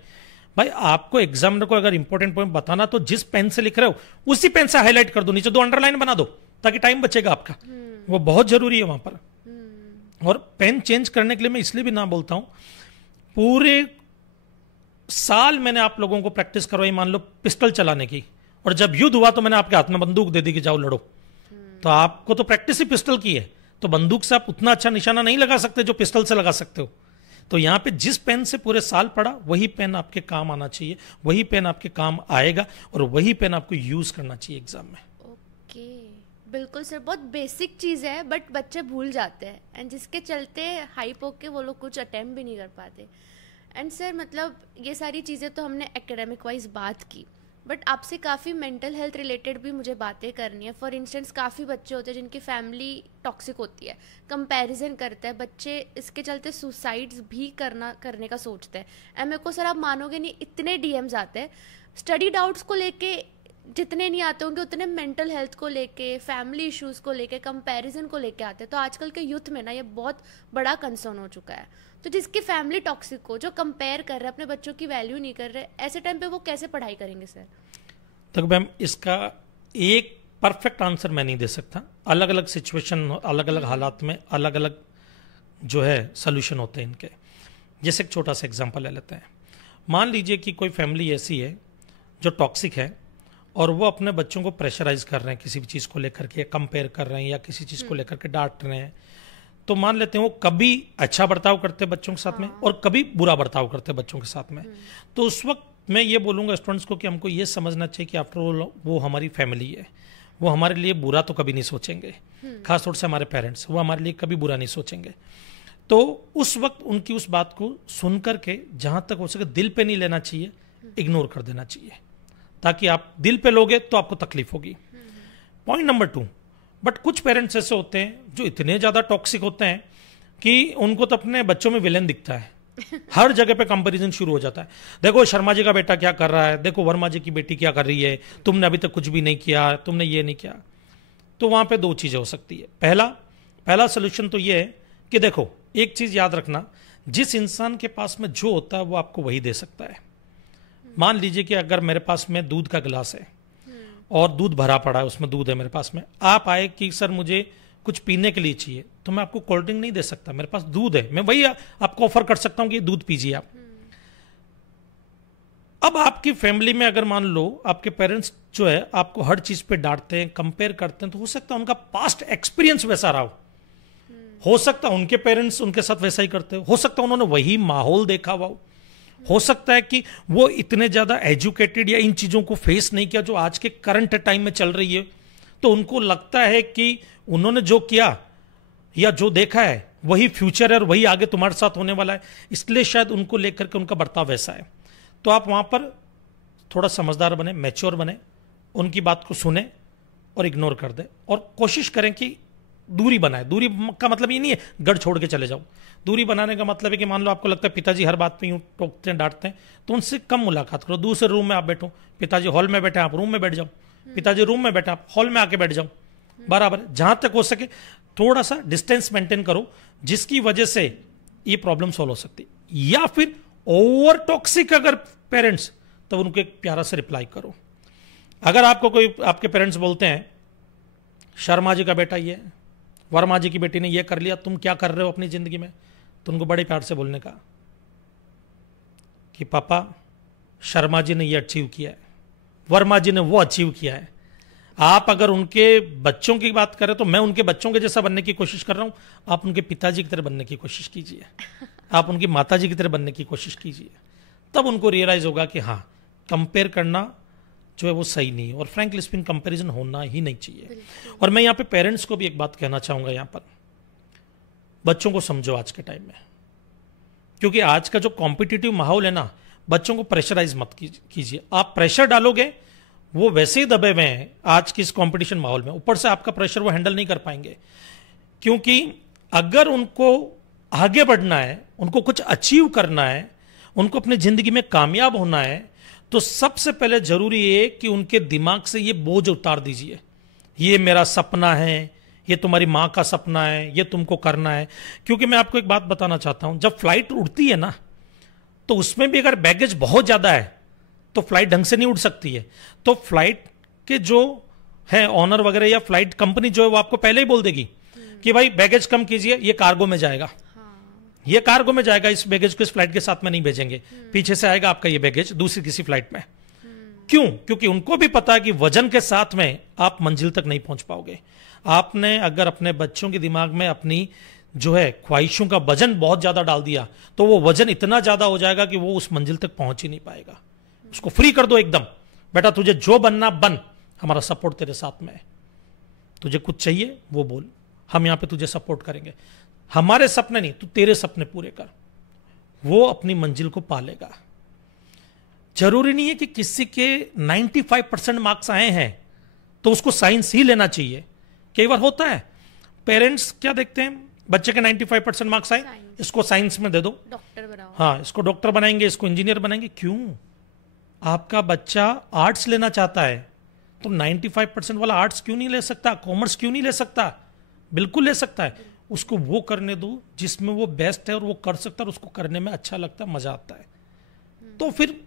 भाई आपको एग्जामिनर को अगर इंपॉर्टेंट पॉइंट बताना तो जिस पेन से लिख रहे हो उसी पेन से हाईलाइट कर दो, नीचे 2 अंडरलाइन बना दो ताकि टाइम बचेगा आपका। वो बहुत जरूरी है वहां पर। और पेन चेंज करने के लिए मैं इसलिए भी ना बोलता हूं, पूरे साल मैंने आप लोगों को प्रैक्टिस करवाई, मान लो पिस्टल चलाने की, और जब युद्ध हुआ तो मैंने आपके हाथ में बंदूक दे दी कि जाओ लड़ो। तो आपको तो प्रैक्टिस ही पिस्टल की है, तो बंदूक से आप उतना अच्छा निशाना नहीं लगा सकते जो पिस्टल से लगा सकते हो। तो यहां पे जिस पेन से पूरे साल पढ़ा वही पेन आपके काम आना चाहिए, वही पेन आपके काम आएगा और वही पेन आपको यूज करना चाहिए एग्जाम में। ओके, बिल्कुल सर, बहुत बेसिक चीज़ है बट बच्चे भूल जाते हैं एंड जिसके चलते हाइप होके वो लोग कुछ अटेम्प्ट भी नहीं कर पाते। एंड सर मतलब ये सारी चीज़ें तो हमने एकेडमिक वाइज बात की, बट आपसे काफ़ी मेंटल हेल्थ रिलेटेड भी मुझे बातें करनी है। फॉर इंस्टेंस काफ़ी बच्चे होते हैं जिनकी फैमिली टॉक्सिक होती है, कंपैरिजन करते हैं बच्चे, इसके चलते सुसाइड्स भी करने का सोचते हैं। एंड मेरे को सर आप मानोगे नहीं, इतने डीएम्स आते हैं स्टडी डाउट्स को लेके, जितने नहीं आते होंगे उतने मेंटल हेल्थ को लेके, फैमिली इश्यूज़ को लेके, कंपैरिजन को लेके आते हैं। तो आजकल के यूथ में ना ये बहुत बड़ा कंसर्न हो चुका है। तो जिसकी फैमिली टॉक्सिक हो, जो कंपेयर कर रहे हैं, अपने बच्चों की वैल्यू नहीं कर रहे, ऐसे टाइम पे वो कैसे पढ़ाई करेंगे सर? तो मैम इसका एक परफेक्ट आंसर मैं नहीं दे सकता। अलग अलग सिचुएशन, अलग अलग हालात में अलग अलग जो है सोल्यूशन होते हैं इनके। जैसे एक छोटा सा एग्जांपल ले लेते हैं। मान लीजिए कि कोई फैमिली ऐसी है जो टॉक्सिक है और वो अपने बच्चों को प्रेशराइज कर रहे हैं, किसी भी चीज़ को लेकर के कंपेयर कर रहे हैं या किसी चीज़ को लेकर के डांट रहे हैं। तो मान लेते हैं वो कभी अच्छा बर्ताव करते हैं बच्चों के साथ में और कभी बुरा बर्ताव करते हैं बच्चों के साथ में। तो उस वक्त मैं ये बोलूँगा स्टूडेंट्स को कि हमको ये समझना चाहिए कि आफ्टर ऑल वो हमारी फैमिली है, वो हमारे लिए बुरा तो कभी नहीं सोचेंगे। खास तौर से हमारे पेरेंट्स, वो हमारे लिए कभी बुरा नहीं सोचेंगे। तो उस वक्त उनकी उस बात को सुन करके जहाँ तक हो सके दिल पे नहीं लेना चाहिए, इग्नोर कर देना चाहिए, ताकि आप दिल पे लोगे तो आपको तकलीफ होगी। पॉइंट नंबर 2, बट कुछ पेरेंट्स ऐसे होते हैं जो इतने ज्यादा टॉक्सिक होते हैं कि उनको तो अपने बच्चों में विलेन दिखता है। हर जगह पे कंपैरिजन शुरू हो जाता है। देखो शर्मा जी का बेटा क्या कर रहा है, देखो वर्मा जी की बेटी क्या कर रही है, तुमने अभी तक कुछ भी नहीं किया, तुमने ये नहीं किया। तो वहां पे 2 चीजें हो सकती है। पहला सोल्यूशन तो ये है कि देखो एक चीज याद रखना, जिस इंसान के पास में जो होता है वो आपको वही दे सकता है। मान लीजिए कि अगर मेरे पास में दूध का गिलास है और दूध भरा पड़ा है, उसमें दूध है मेरे पास में, आप आए कि सर मुझे कुछ पीने के लिए चाहिए, तो मैं आपको कोल्ड ड्रिंक नहीं दे सकता, मेरे पास दूध है, मैं वही आपको ऑफर कर सकता हूं कि दूध पीजिए आप। अब आपकी फैमिली में अगर मान लो आपके पेरेंट्स जो है आपको हर चीज पे डांटते हैं, कंपेयर करते हैं, तो हो सकता है उनका पास्ट एक्सपीरियंस वैसा रहा हो सकता है उनके पेरेंट्स उनके साथ वैसा ही करते हो सकता है उन्होंने वही माहौल देखा हुआ हो सकता है कि वो इतने ज्यादा एजुकेटेड या इन चीजों को फेस नहीं किया जो आज के करंट टाइम में चल रही है। तो उनको लगता है कि उन्होंने जो किया या जो देखा है वही फ्यूचर है और वही आगे तुम्हारे साथ होने वाला है, इसलिए शायद उनको लेकर के उनका बर्ताव वैसा है। तो आप वहां पर थोड़ा समझदार बने, मैच्योर बने, उनकी बात को सुने और इग्नोर कर दे और कोशिश करें कि दूरी बनाए। दूरी का मतलब ये नहीं है गढ़ छोड़ के चले जाओ। दूरी बनाने का मतलब है कि मान लो आपको लगता है पिताजी हर बात पे यूं टोकते हैं, डांटते हैं, तो उनसे कम मुलाकात करो। दूसरे रूम में आप बैठो, पिताजी हॉल में बैठे आप रूम में बैठ जाओ, पिताजी रूम में बैठे आप हॉल में आके बैठ जाओ, बराबर। जहां तक हो सके थोड़ा सा डिस्टेंस मेंटेन करो, जिसकी वजह से ये प्रॉब्लम सॉल्व हो सकती है। या फिर ओवर टॉक्सिक अगर पेरेंट्स, तो उनको एक प्यारा सा रिप्लाई करो। अगर आपको कोई आपके पेरेंट्स बोलते हैं शर्मा जी का बेटा ये, वर्मा जी की बेटी ने ये कर लिया, तुम क्या कर रहे हो अपनी जिंदगी में, तो उनको बड़े प्यार से बोलने का कि पापा शर्मा जी ने ये अचीव किया है, वर्मा जी ने वो अचीव किया है। आप अगर उनके बच्चों की बात करें तो मैं उनके बच्चों के जैसा बनने की कोशिश कर रहा हूं, आप उनके पिताजी की तरह बनने की कोशिश कीजिए, आप उनकी माता जी की तरह बनने की कोशिश कीजिए। तब उनको रियलाइज होगा कि हाँ, कंपेयर करना जो है वो सही नहीं है और फ्रैंकली स्पीकिंग कंपैरिजन होना ही नहीं चाहिए। और मैं यहाँ पे पेरेंट्स को भी एक बात कहना चाहूंगा, यहाँ पर बच्चों को समझो आज के टाइम में, क्योंकि आज का जो कॉम्पिटिटिव माहौल है ना, बच्चों को प्रेशराइज मत कीजिए। आप प्रेशर डालोगे वो वैसे ही दबे हुए हैं आज की इस कंपटीशन माहौल में, ऊपर से आपका प्रेशर वो हैंडल नहीं कर पाएंगे। क्योंकि अगर उनको आगे बढ़ना है, उनको कुछ अचीव करना है, उनको अपनी जिंदगी में कामयाब होना है, तो सबसे पहले जरूरी है कि उनके दिमाग से ये बोझ उतार दीजिए। ये मेरा सपना है, ये तुम्हारी माँ का सपना है, ये तुमको करना है। क्योंकि मैं आपको एक बात बताना चाहता हूं, जब फ्लाइट उड़ती है ना, तो उसमें भी अगर बैगेज बहुत ज्यादा है तो फ्लाइट ढंग से नहीं उड़ सकती है। तो फ्लाइट के जो है ऑनर वगैरह या फ्लाइट कंपनी जो है वो आपको पहले ही बोल देगी कि भाई बैगेज कम कीजिए, ये कार्गो में जाएगा, ये कार्गो में जाएगा, इस बैगेज को इस फ्लाइट के साथ में नहीं भेजेंगे, पीछे से आएगा आपका ये बैगेज दूसरी किसी फ्लाइट में। क्यों? क्योंकि उनको भी पता है कि वजन के साथ में आप मंजिल तक नहीं पहुंच पाओगे। आपने अगर अपने बच्चों के दिमाग में अपनी जो है ख्वाहिशों का वजन बहुत ज्यादा डाल दिया तो वो वजन इतना ज्यादा हो जाएगा कि वो उस मंजिल तक पहुंच ही नहीं पाएगा। उसको फ्री कर दो एकदम, बेटा तुझे जो बनना बन, हमारा सपोर्ट तेरे साथ में है, तुझे कुछ चाहिए वो बोल, हम यहां पे तुझे सपोर्ट करेंगे, हमारे सपने नहीं, तू तेरे सपने पूरे कर, वो अपनी मंजिल को पालेगा। जरूरी नहीं है कि किसी के 95% मार्क्स आए हैं तो उसको साइंस ही लेना चाहिए। कई बार होता है पेरेंट्स क्या देखते हैं, बच्चे के 95% मार्क्स आए, इसको साइंस में दे दो, डॉक्टर बनाओ, हाँ इसको डॉक्टर बनाएंगे, इसको इंजीनियर बनाएंगे। क्यों? आपका बच्चा आर्ट्स लेना चाहता है तो 95% वाला आर्ट्स क्यों नहीं ले सकता, कॉमर्स क्यों नहीं ले सकता? बिल्कुल ले सकता है। उसको वो करने दो जिसमें वो बेस्ट है और वो कर सकता है और उसको करने में अच्छा लगता है, मजा आता है, तो फिर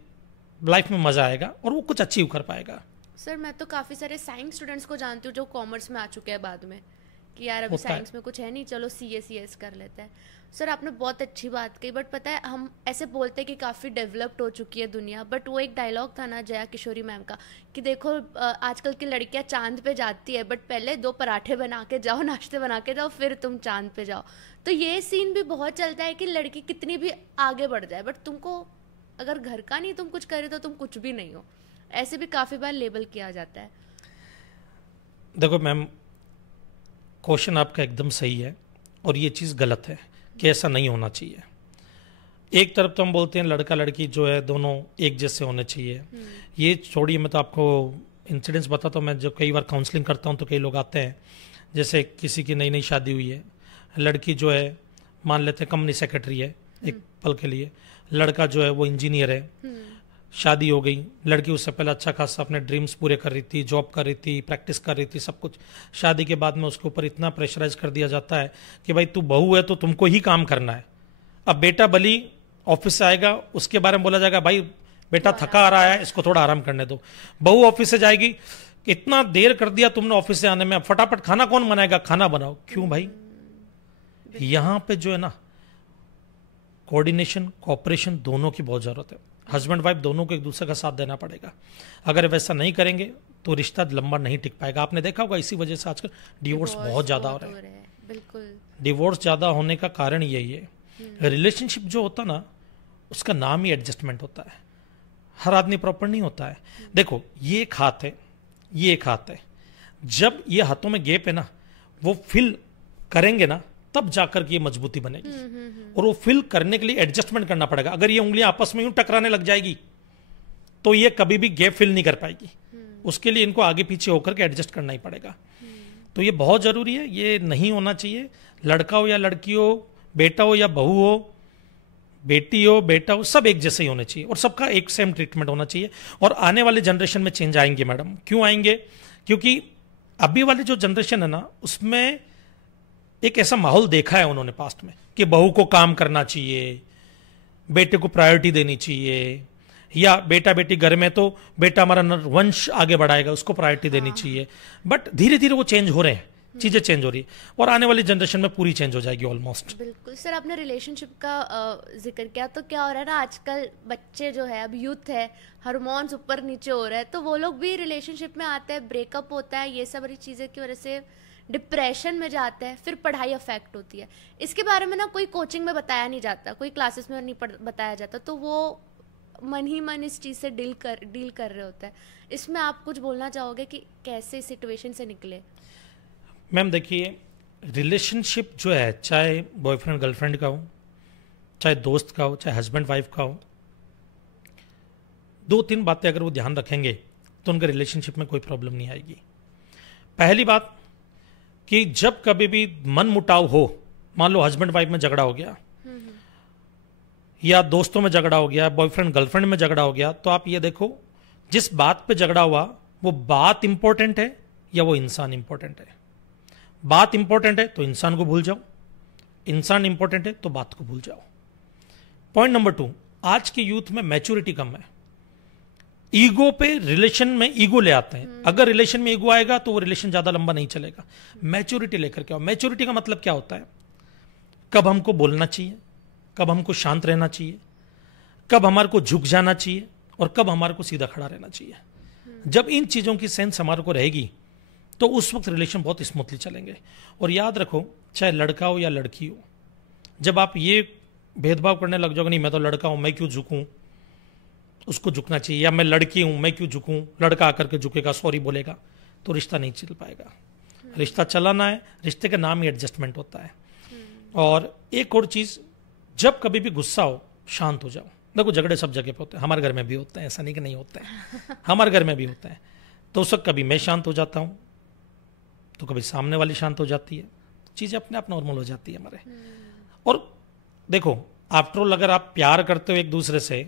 लाइफ में मजा आएगा और वो कुछ अचीव कर पाएगा। सर मैं तो काफी सारे साइंस स्टूडेंट्स को जानती हूँ जो कॉमर्स में आ चुके हैं बाद में कि यार अभी साइंस में कुछ है नहीं, चलो CS कर लेते हैं। सर आपने बहुत अच्छी बात कही, बट पता है हम ऐसे बोलते हैं कि काफ़ी डेवलप्ड हो चुकी है दुनिया, बट वो एक डायलॉग था ना जया किशोरी मैम का कि देखो आजकल की लड़कियां चांद पे जाती है, बट पहले 2 पराठे बना के जाओ, नाश्ते बना के जाओ, फिर तुम चांद पे जाओ। तो ये सीन भी बहुत चलता है कि लड़की कितनी भी आगे बढ़ जाए बट तुमको अगर घर का नहीं तुम कुछ करे तो तुम कुछ भी नहीं हो, ऐसे भी काफ़ी बार लेबल किया जाता है। देखो मैम, क्वेश्चन आपका एकदम सही है और ये चीज़ गलत है कि ऐसा नहीं होना चाहिए। एक तरफ तो हम बोलते हैं लड़का लड़की जो है दोनों एक जैसे होने चाहिए, ये छोड़िए, मैं तो आपको इंसिडेंट्स बताता हूँ। मैं जब कई बार काउंसलिंग करता हूँ तो कई लोग आते हैं, जैसे किसी की नई नई शादी हुई है, लड़की जो है मान लेते हैं कंपनी सेक्रेटरी है एक पल के लिए, लड़का जो है वो इंजीनियर है, शादी हो गई, लड़की उससे पहले अच्छा खासा अपने ड्रीम्स पूरे कर रही थी, जॉब कर रही थी, प्रैक्टिस कर रही थी, सब कुछ। शादी के बाद में उसके ऊपर इतना प्रेशराइज कर दिया जाता है कि भाई तू बहू है तो तुमको ही काम करना है। अब बेटा भली ऑफिस से आएगा, उसके बारे में बोला जाएगा भाई बेटा थका आ रहा है, इसको थोड़ा आराम करने दो। बहू ऑफिस से जाएगी, इतना देर कर दिया तुमने ऑफिस से आने में, फटाफट खाना कौन बनाएगा, खाना बनाओ। क्यों भाई? यहां पे जो है ना कोऑर्डिनेशन, कोऑपरेशन दोनों की बहुत जरूरत है। हस्बैंड वाइफ दोनों को एक दूसरे का साथ देना पड़ेगा। अगर वैसा नहीं करेंगे तो रिश्ता लंबा नहीं टिक पाएगा। आपने देखा होगा इसी वजह से आजकल डिवोर्स बहुत ज्यादा हो रहे हैं। बिल्कुल, डिवोर्स ज्यादा होने का कारण यही है। रिलेशनशिप जो होता ना उसका नाम ही एडजस्टमेंट होता है। हर आदमी प्रॉपर नहीं होता है। देखो ये एक हाथ है, ये एक हाथ है, जब ये हाथों में गैप है ना वो फिल करेंगे ना तब जाकर के ये मजबूती बनेगी। और वो फिल करने के लिए एडजस्टमेंट करना पड़ेगा। अगर ये उंगलियां आपस में यूं टकराने लग जाएगी तो ये कभी भी गैप फिल नहीं कर पाएगी। उसके लिए इनको आगे पीछे होकर के एडजस्ट करना ही पड़ेगा। तो ये बहुत जरूरी है, ये नहीं होना चाहिए। लड़का हो या लड़की हो, बेटा हो या बहू हो, बेटी हो बेटा हो, सब एक जैसे ही होने चाहिए और सबका एक सेम ट्रीटमेंट होना चाहिए। और आने वाले जनरेशन में चेंज आएंगे मैडम। क्यों आएंगे? क्योंकि अभी वाली जो जनरेशन है ना उसमें एक ऐसा माहौल देखा है उन्होंने पास्ट में कि बहू को काम करना चाहिए, बेटे को प्रायोरिटी देनी चाहिए, या बेटा बेटी घर में तो बेटा हमारा वंश आगे बढ़ाएगा उसको प्रायोरिटी देनी चाहिए। बट धीरे धीरे वो चेंज हो रहे हैं, चीजें चेंज हो रही है और आने वाली जनरेशन में पूरी चेंज हो जाएगी ऑलमोस्ट। बिल्कुल सर, आपने रिलेशनशिप का जिक्र किया तो क्या हो रहा है ना आजकल बच्चे जो है, अब यूथ है, हार्मोन्स ऊपर नीचे हो रहे हैं तो वो लोग भी रिलेशनशिप में आते हैं, ब्रेकअप होता है, ये सब चीजें की वजह से डिप्रेशन में जाते हैं, फिर पढ़ाई अफेक्ट होती है। इसके बारे में ना कोई कोचिंग में बताया नहीं जाता, कोई क्लासेस में नहीं बताया जाता, तो वो मन ही मन इस चीज़ से डील कर रहे होते हैं। इसमें आप कुछ बोलना चाहोगे कि कैसे सिचुएशन से निकले? मैम देखिए, रिलेशनशिप जो है चाहे बॉयफ्रेंड गर्लफ्रेंड का हो, चाहे दोस्त का हो, चाहे हस्बैंड वाइफ का हो, 2-3 बातें अगर वो ध्यान रखेंगे तो उनके रिलेशनशिप में कोई प्रॉब्लम नहीं आएगी। पहली बात कि जब कभी भी मन मुटाव हो, मान लो हस्बैंड वाइफ में झगड़ा हो गया या दोस्तों में झगड़ा हो गया, बॉयफ्रेंड गर्लफ्रेंड में झगड़ा हो गया, तो आप ये देखो जिस बात पे झगड़ा हुआ वो बात इंपॉर्टेंट है या वो इंसान इंपॉर्टेंट है। बात इंपॉर्टेंट है तो इंसान को भूल जाओ, इंसान इंपॉर्टेंट है तो बात को भूल जाओ। पॉइंट नंबर 2, आज के यूथ में मैच्योरिटी कम है, ईगो पे रिलेशन में ईगो ले आते हैं। अगर रिलेशन में ईगो आएगा तो वो रिलेशन ज्यादा लंबा नहीं चलेगा। मैच्योरिटी लेकर के आओ। मैच्योरिटी का मतलब क्या होता है? कब हमको बोलना चाहिए, कब हमको शांत रहना चाहिए, कब हमारे को झुक जाना चाहिए और कब हमारे को सीधा खड़ा रहना चाहिए। जब इन चीजों की सेंस हमारे को रहेगी तो उस वक्त रिलेशन बहुत स्मूथली चलेंगे। और याद रखो, चाहे लड़का हो या लड़की हो, जब आप ये भेदभाव करने लग जाओगे, नहीं मैं तो लड़का हूं मैं क्यों झुकूं, उसको झुकना चाहिए, या मैं लड़की हूं मैं क्यों झुकूं, लड़का आकर के झुकेगा सॉरी बोलेगा, तो रिश्ता नहीं चल पाएगा। रिश्ता चलाना है, रिश्ते का नाम ही एडजस्टमेंट होता है। और एक और चीज, जब कभी भी गुस्सा हो शांत हो जाओ। देखो झगड़े सब जगह पे होते हैं, हमारे घर में भी होते हैं, ऐसा नहीं कि नहीं होते हैं, हमारे घर में भी होते हैं। तो उस वक्त कभी मैं शांत हो जाता हूं तो कभी सामने वाली शांत हो जाती है, चीजें अपने आप नॉर्मल हो जाती है हमारे। और देखो आफ्टर ऑल अगर आप प्यार करते हो एक दूसरे से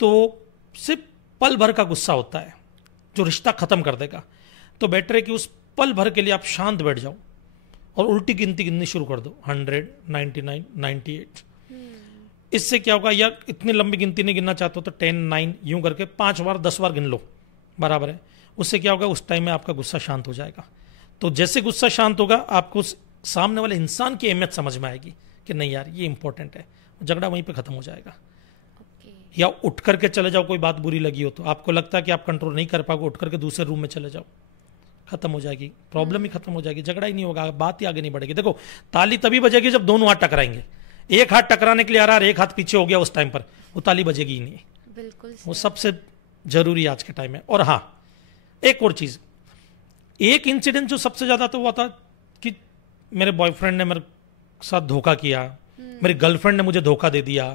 तो सिर्फ पल भर का गुस्सा होता है जो रिश्ता खत्म कर देगा। तो बेटर है कि उस पल भर के लिए आप शांत बैठ जाओ और उल्टी गिनती गिननी शुरू कर दो, 100, 99, 98। इससे क्या होगा, या इतनी लंबी गिनती नहीं गिनना चाहते हो तो 10, 9 यूं करके 5 बार 10 बार गिन लो, बराबर है। उससे क्या होगा, उस टाइम में आपका गुस्सा शांत हो जाएगा। तो जैसे गुस्सा शांत होगा आपको उस सामने वाले इंसान की अहमियत समझ में आएगी कि नहीं यार ये इंपॉर्टेंट है, झगड़ा वहीं पे खत्म हो जाएगा। या उठ करके चले जाओ, कोई बात बुरी लगी हो तो आपको लगता है कि आप कंट्रोल नहीं कर पाओगे, उठ करके दूसरे रूम में चले जाओ, खत्म हो जाएगी, प्रॉब्लम ही खत्म हो जाएगी, झगड़ा ही नहीं होगा, बात ही आगे नहीं बढ़ेगी। देखो ताली तभी बजेगी जब दोनों हाथ टकराएंगे। एक हाथ टकराने के लिए आ रहा है, एक हाथ पीछे हो गया, उस टाइम पर वो ताली बजेगी ही नहीं। बिल्कुल वो सबसे जरूरी आज के टाइम में। और हाँ एक और चीज, एक इंसिडेंट जो सबसे ज्यादा तो हुआ था कि मेरे बॉयफ्रेंड ने मेरे साथ धोखा किया, मेरी गर्लफ्रेंड ने मुझे धोखा दे दिया,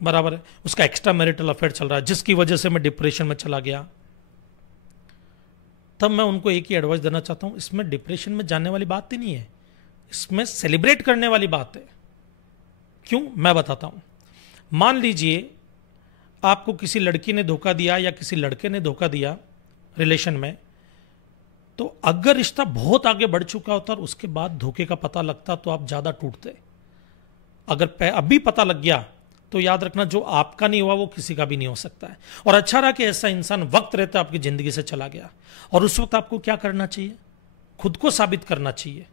बराबर है, उसका एक्स्ट्रा मैरिटल अफेयर चल रहा है जिसकी वजह से मैं डिप्रेशन में चला गया। तब मैं उनको एक ही एडवाइस देना चाहता हूं, इसमें डिप्रेशन में जाने वाली बात ही नहीं है, इसमें सेलिब्रेट करने वाली बात है। क्यों, मैं बताता हूं। मान लीजिए आपको किसी लड़की ने धोखा दिया या किसी लड़के ने धोखा दिया रिलेशन में, तो अगर रिश्ता बहुत आगे बढ़ चुका होता और उसके बाद धोखे का पता लगता तो आप ज्यादा टूटते। अगर अभी पता लग गया तो याद रखना जो आपका नहीं हुआ वो किसी का भी नहीं हो सकता है। और अच्छा रहा कि ऐसा इंसान वक्त रहता आपकी जिंदगी से चला गया, और उस वक्त आपको क्या करना चाहिए, खुद को साबित करना चाहिए।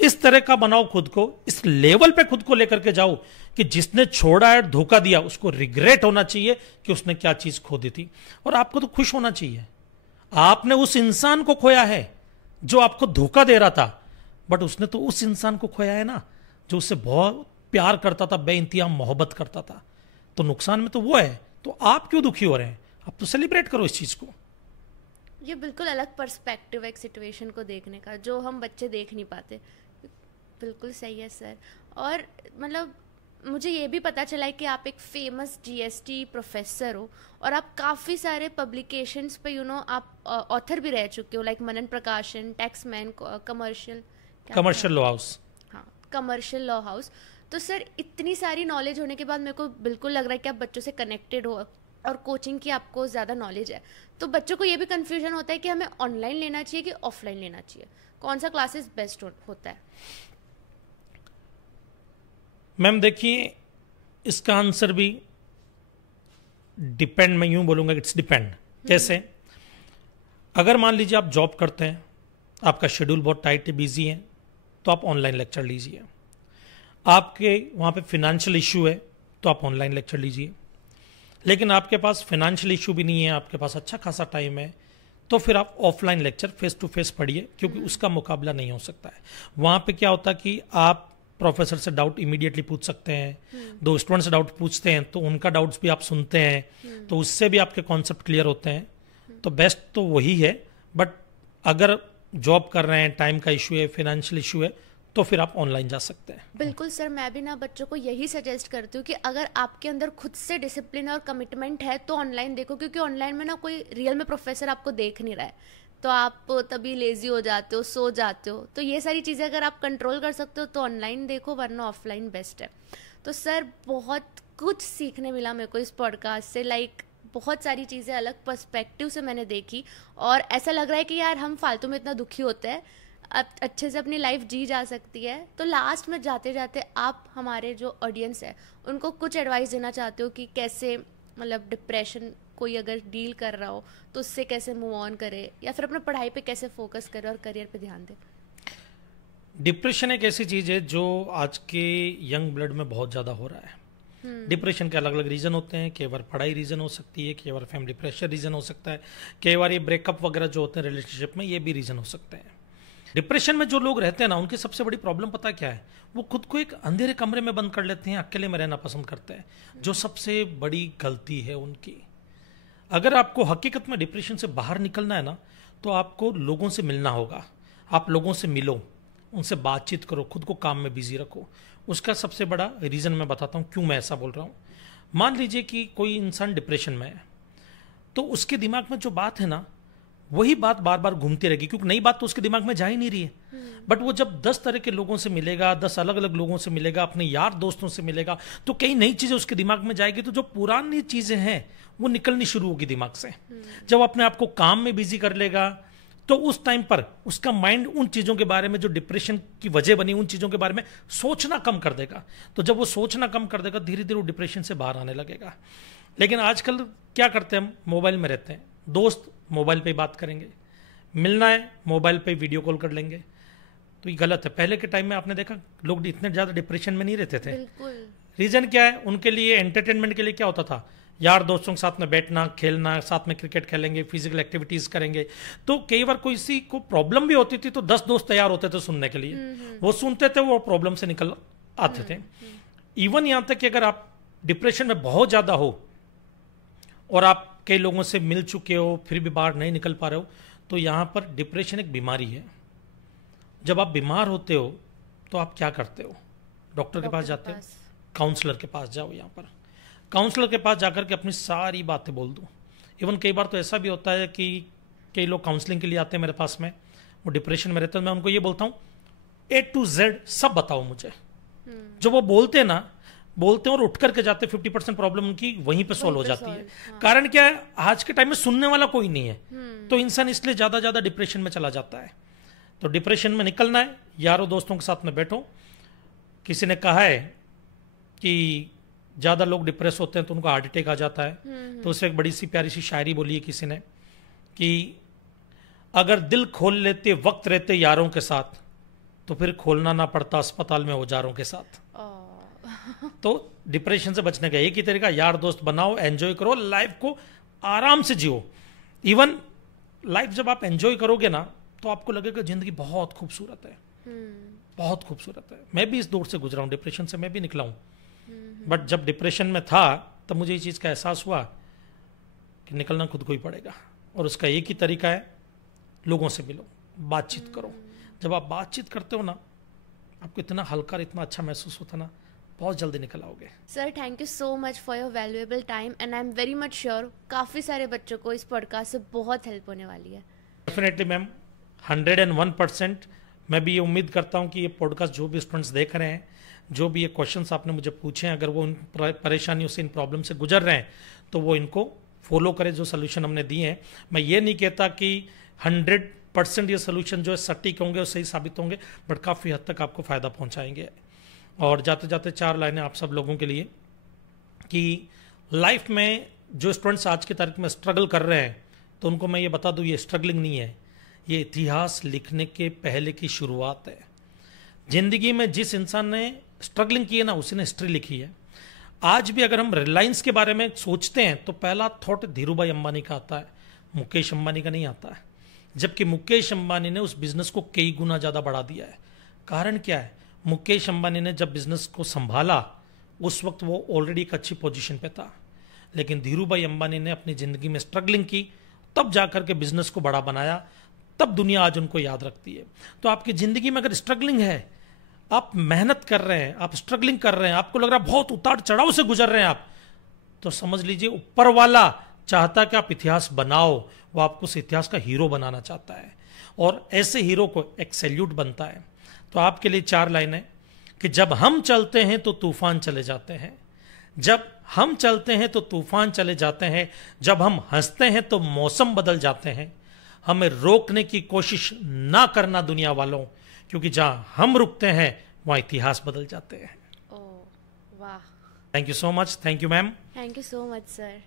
इस तरह का बनाओ खुद को, इस लेवल पे खुद को लेकर के जाओ कि जिसने छोड़ा है धोखा दिया उसको रिग्रेट होना चाहिए कि उसने क्या चीज खो दी थी। और आपको तो खुश होना चाहिए, आपने उस इंसान को खोया है जो आपको धोखा दे रहा था, बट उसने तो उस इंसान को खोया है ना जो उससे बहुत प्यार करता था, बेइंतहा मोहब्बत करता था। तो नुकसान में तो वो है, तो आप क्यों दुखी हो रहे हैं? आप तो सेलिब्रेट करो इस चीज को। ये बिल्कुल अलग पर्सपेक्टिव है एक सिचुएशन को देखने का जो हम बच्चे देख नहीं पाते। बिल्कुल सही है सर। और मतलब मुझे ये भी पता चला है कि आप एक फेमस जीएसटी प्रोफेसर हो और आप काफ़ी सारे पब्लिकेशंस पे आप ऑथर भी रह चुके हो, लाइक मनन प्रकाशन, टैक्समैन, कमर्शियल लॉ हाउस। हाँ, कमर्शियल लॉ हाउस। तो सर इतनी सारी नॉलेज होने के बाद मेरे को बिल्कुल लग रहा है कि आप बच्चों से कनेक्टेड हो और कोचिंग की आपको ज़्यादा नॉलेज है। तो बच्चों को ये भी कन्फ्यूजन होता है कि हमें ऑनलाइन लेना चाहिए कि ऑफलाइन लेना चाहिए, कौन सा क्लासेस बेस्ट होता है? मैम देखिए, इसका आंसर भी डिपेंड, मैं यूं बोलूंगा इट्स डिपेंड। कैसे? अगर मान लीजिए आप जॉब करते हैं, आपका शेड्यूल बहुत टाइट है, बिजी है, तो आप ऑनलाइन लेक्चर लीजिए। आपके वहां पे फिनेंशियल इशू है तो आप ऑनलाइन लेक्चर लीजिए। लेकिन आपके पास फाइनेंशियल इशू भी नहीं है, आपके पास अच्छा खासा टाइम है, तो फिर आप offline lecture face to face पढ़िए, क्योंकि उसका मुकाबला नहीं हो सकता है। वहां पे क्या होता है कि आप प्रोफेसर से डाउट इमीडिएटली पूछ सकते हैं, दो स्टूडेंट से डाउट पूछते हैं तो उनका डाउट्स भी आप सुनते हैं, तो उससे भी आपके कॉन्सेप्ट क्लियर होते हैं। तो बेस्ट तो वही है। बट अगर जॉब कर रहे हैं, टाइम का इशू है, फाइनेंशियल इशू है, तो फिर आप ऑनलाइन जा सकते हैं। बिल्कुल सर, मैं भी ना बच्चों को यही सजेस्ट करती हूँ कि अगर आपके अंदर खुद से डिसिप्लिन और कमिटमेंट है तो ऑनलाइन देखो, क्योंकि ऑनलाइन में ना कोई रियल में प्रोफेसर आपको देख नहीं रहा है, तो आप तभी लेजी हो जाते हो, सो जाते हो। तो ये सारी चीज़ें अगर आप कंट्रोल कर सकते हो तो ऑनलाइन देखो, वरना ऑफलाइन बेस्ट है। तो सर बहुत कुछ सीखने मिला मेरे को इस पॉडकास्ट से, लाइक बहुत सारी चीज़ें अलग पर्सपेक्टिव से मैंने देखी, और ऐसा लग रहा है कि यार हम फालतू में इतना दुखी होते हैं, अच्छे से अपनी लाइफ जी जा सकती है। तो लास्ट में जाते जाते आप हमारे जो ऑडियंस है उनको कुछ एडवाइस देना चाहते हो कि कैसे, मतलब डिप्रेशन कोई अगर डील कर रहा हो तो उससे कैसे मूव ऑन करे, या फिर अपने पढ़ाई पे कैसे फोकस करे और करियर पे ध्यान दे? डिप्रेशन एक ऐसी चीज है जो आज के यंग ब्लड में बहुत ज्यादा हो रहा है। डिप्रेशन के अलग अलग रीजन होते हैं, कई बार पढ़ाई रीजन हो सकती है, कई बार फैमिली प्रेशर रीजन हो सकता है, कई बार ये ब्रेकअप वगैरह जो होते हैं रिलेशनशिप में, ये भी रीजन हो सकते हैं। डिप्रेशन में जो लोग रहते हैं ना, उनकी सबसे बड़ी प्रॉब्लम पता क्या है? वो खुद को एक अंधेरे कमरे में बंद कर लेते हैं, अकेले में रहना पसंद करते हैं, जो सबसे बड़ी गलती है उनकी। अगर आपको हकीकत में डिप्रेशन से बाहर निकलना है ना, तो आपको लोगों से मिलना होगा। आप लोगों से मिलो, उनसे बातचीत करो, खुद को काम में बिजी रखो। उसका सबसे बड़ा रीज़न मैं बताता हूँ क्यों मैं ऐसा बोल रहा हूँ। मान लीजिए कि कोई इंसान डिप्रेशन में है, तो उसके दिमाग में जो बात है ना, वही बात बार बार घूमती रहेगी, क्योंकि नई बात तो उसके दिमाग में जा ही नहीं रही है। बट वो जब 10 तरह के लोगों से मिलेगा, 10 अलग अलग लोगों से मिलेगा, अपने यार दोस्तों से मिलेगा, तो कई नई चीज़ें उसके दिमाग में जाएगी। तो जो पुरानी चीज़ें हैं वो निकलनी शुरू होगी दिमाग से। जब अपने आप को काम में बिजी कर लेगा, तो उस टाइम पर उसका माइंड उन चीज़ों के बारे में जो डिप्रेशन की वजह बनी, उन चीज़ों के बारे में सोचना कम कर देगा। तो जब वो सोचना कम कर देगा, धीरे धीरे वो डिप्रेशन से बाहर आने लगेगा। लेकिन आजकल क्या करते हैं, हम मोबाइल में रहते हैं, दोस्त मोबाइल पे बात करेंगे, मिलना है मोबाइल पे वीडियो कॉल कर लेंगे। तो ये गलत है। पहले के टाइम में आपने देखा लोग इतने ज़्यादा डिप्रेशन में नहीं रहते थे। रीज़न क्या है? उनके लिए एंटरटेनमेंट के लिए क्या होता था, यार दोस्तों के साथ में बैठना, खेलना, साथ में क्रिकेट खेलेंगे, फिजिकल एक्टिविटीज करेंगे। तो कई बार कोई किसी को प्रॉब्लम भी होती थी तो 10 दोस्त तैयार होते थे सुनने के लिए। वो सुनते थे, वो प्रॉब्लम से निकल आते थे। इवन यहां तक कि अगर आप डिप्रेशन में बहुत ज्यादा हो और आप कई लोगों से मिल चुके हो फिर भी बाहर नहीं निकल पा रहे हो, तो यहां पर डिप्रेशन एक बीमारी है। जब आप बीमार होते हो तो आप क्या करते हो? डॉक्टर के पास जाते हो, काउंसलर के पास जाओ। यहाँ पर काउंसलर के पास जाकर के अपनी सारी बातें बोल दो। इवन कई बार तो ऐसा भी होता है कि कई लोग काउंसलिंग के लिए आते हैं मेरे पास में, वो डिप्रेशन में रहते हैं। मैं उनको ये बोलता हूँ A to Z सब बताओ मुझे। जो वो बोलते हैं और उठ करके जाते, 50% प्रॉब्लम उनकी वहीं पे सॉल्व हो जाती है। कारण क्या है? आज के टाइम में सुनने वाला कोई नहीं है, तो इंसान इसलिए ज्यादा डिप्रेशन में चला जाता है। तो डिप्रेशन में निकलना है, यारों दोस्तों के साथ में बैठो। किसी ने कहा है कि ज्यादा लोग डिप्रेस होते हैं तो उनको हार्ट अटैक आ जाता है। तो उससे एक बड़ी सी प्यारी सी शायरी बोली है किसी ने कि अगर दिल खोल लेते वक्त रहते यारों के साथ, तो फिर खोलना ना पड़ता अस्पताल में औजारों के साथ। तो डिप्रेशन से बचने का एक ही तरीका, यार दोस्त बनाओ, एंजॉय करो, लाइफ को आराम से जियो। इवन लाइफ जब आप एंजॉय करोगे ना, तो आपको लगेगा जिंदगी बहुत खूबसूरत है, बहुत खूबसूरत है। मैं भी इस दौर से गुजरा हूं, डिप्रेशन से मैं भी निकला हूं। बट जब डिप्रेशन में था तब मुझे इस चीज का एहसास हुआ कि निकलना खुद को ही पड़ेगा, और उसका एक ही तरीका है, लोगों से मिलो, बातचीत करो। जब आप बातचीत करते हो ना, आपको इतना हल्का, इतना अच्छा महसूस होता ना, बहुत जल्दी निकल आओगे। Sir thank you so much for your valuable time, and I am very much sure काफ़ी सारे बच्चों को इस पॉडकास्ट से बहुत हेल्प होने वाली है। Definitely ma'am, 101%। मैं भी ये उम्मीद करता हूँ कि ये पॉडकास्ट जो भी स्टूडेंट्स देख रहे हैं, जो भी ये क्वेश्चंस आपने मुझे पूछे हैं, अगर वो इन परेशानियों से, इन प्रॉब्लम से गुजर रहे हैं, तो वो इनको फॉलो करें जो सोल्यूशन हमने दिए हैं। मैं ये नहीं कहता कि 100% ये सोल्यूशन जो है सटीक होंगे और सही साबित होंगे, बट काफ़ी हद तक आपको फ़ायदा पहुंचाएंगे। और जाते जाते 4 लाइनें आप सब लोगों के लिए कि लाइफ में जो स्टूडेंट्स आज की तारीख में स्ट्रगल कर रहे हैं, तो उनको मैं ये बता दूँ, ये स्ट्रगलिंग नहीं है, ये इतिहास लिखने के पहले की शुरुआत है। जिंदगी में जिस इंसान ने स्ट्रगलिंग की है ना, उसी ने हिस्ट्री लिखी है। आज भी अगर हम रिलायंस के बारे में सोचते हैं तो पहला थॉट धीरूभाई अंबानी का आता है, मुकेश अंबानी का नहीं आता है। जबकि मुकेश अंबानी ने उस बिजनेस को कई गुना ज़्यादा बढ़ा दिया है। कारण क्या है? मुकेश अंबानी ने जब बिजनेस को संभाला, उस वक्त वो ऑलरेडी एक अच्छी पोजीशन पे था, लेकिन धीरूभाई अंबानी ने अपनी ज़िंदगी में स्ट्रगलिंग की, तब जाकर के बिजनेस को बड़ा बनाया, तब दुनिया आज उनको याद रखती है। तो आपकी ज़िंदगी में अगर स्ट्रगलिंग है, आप मेहनत कर रहे हैं, आप स्ट्रगलिंग कर रहे हैं, आपको लग रहा है बहुत उतार चढ़ाव से गुजर रहे हैं आप, तो समझ लीजिए ऊपर वाला चाहता कि आप इतिहास बनाओ, वो आपको उस इतिहास का हीरो बनाना चाहता है, और ऐसे हीरो को एक सैल्यूट बनता है। तो आपके लिए 4 लाइनें कि जब हम चलते हैं तो तूफान चले जाते हैं, जब हम चलते हैं तो तूफान चले जाते हैं, जब हम हंसते हैं तो मौसम बदल जाते हैं, हमें रोकने की कोशिश ना करना दुनिया वालों, क्योंकि जहां हम रुकते हैं वहां इतिहास बदल जाते हैं। ओह वाह, thank you so much. Thank you ma'am. Thank you so much sir.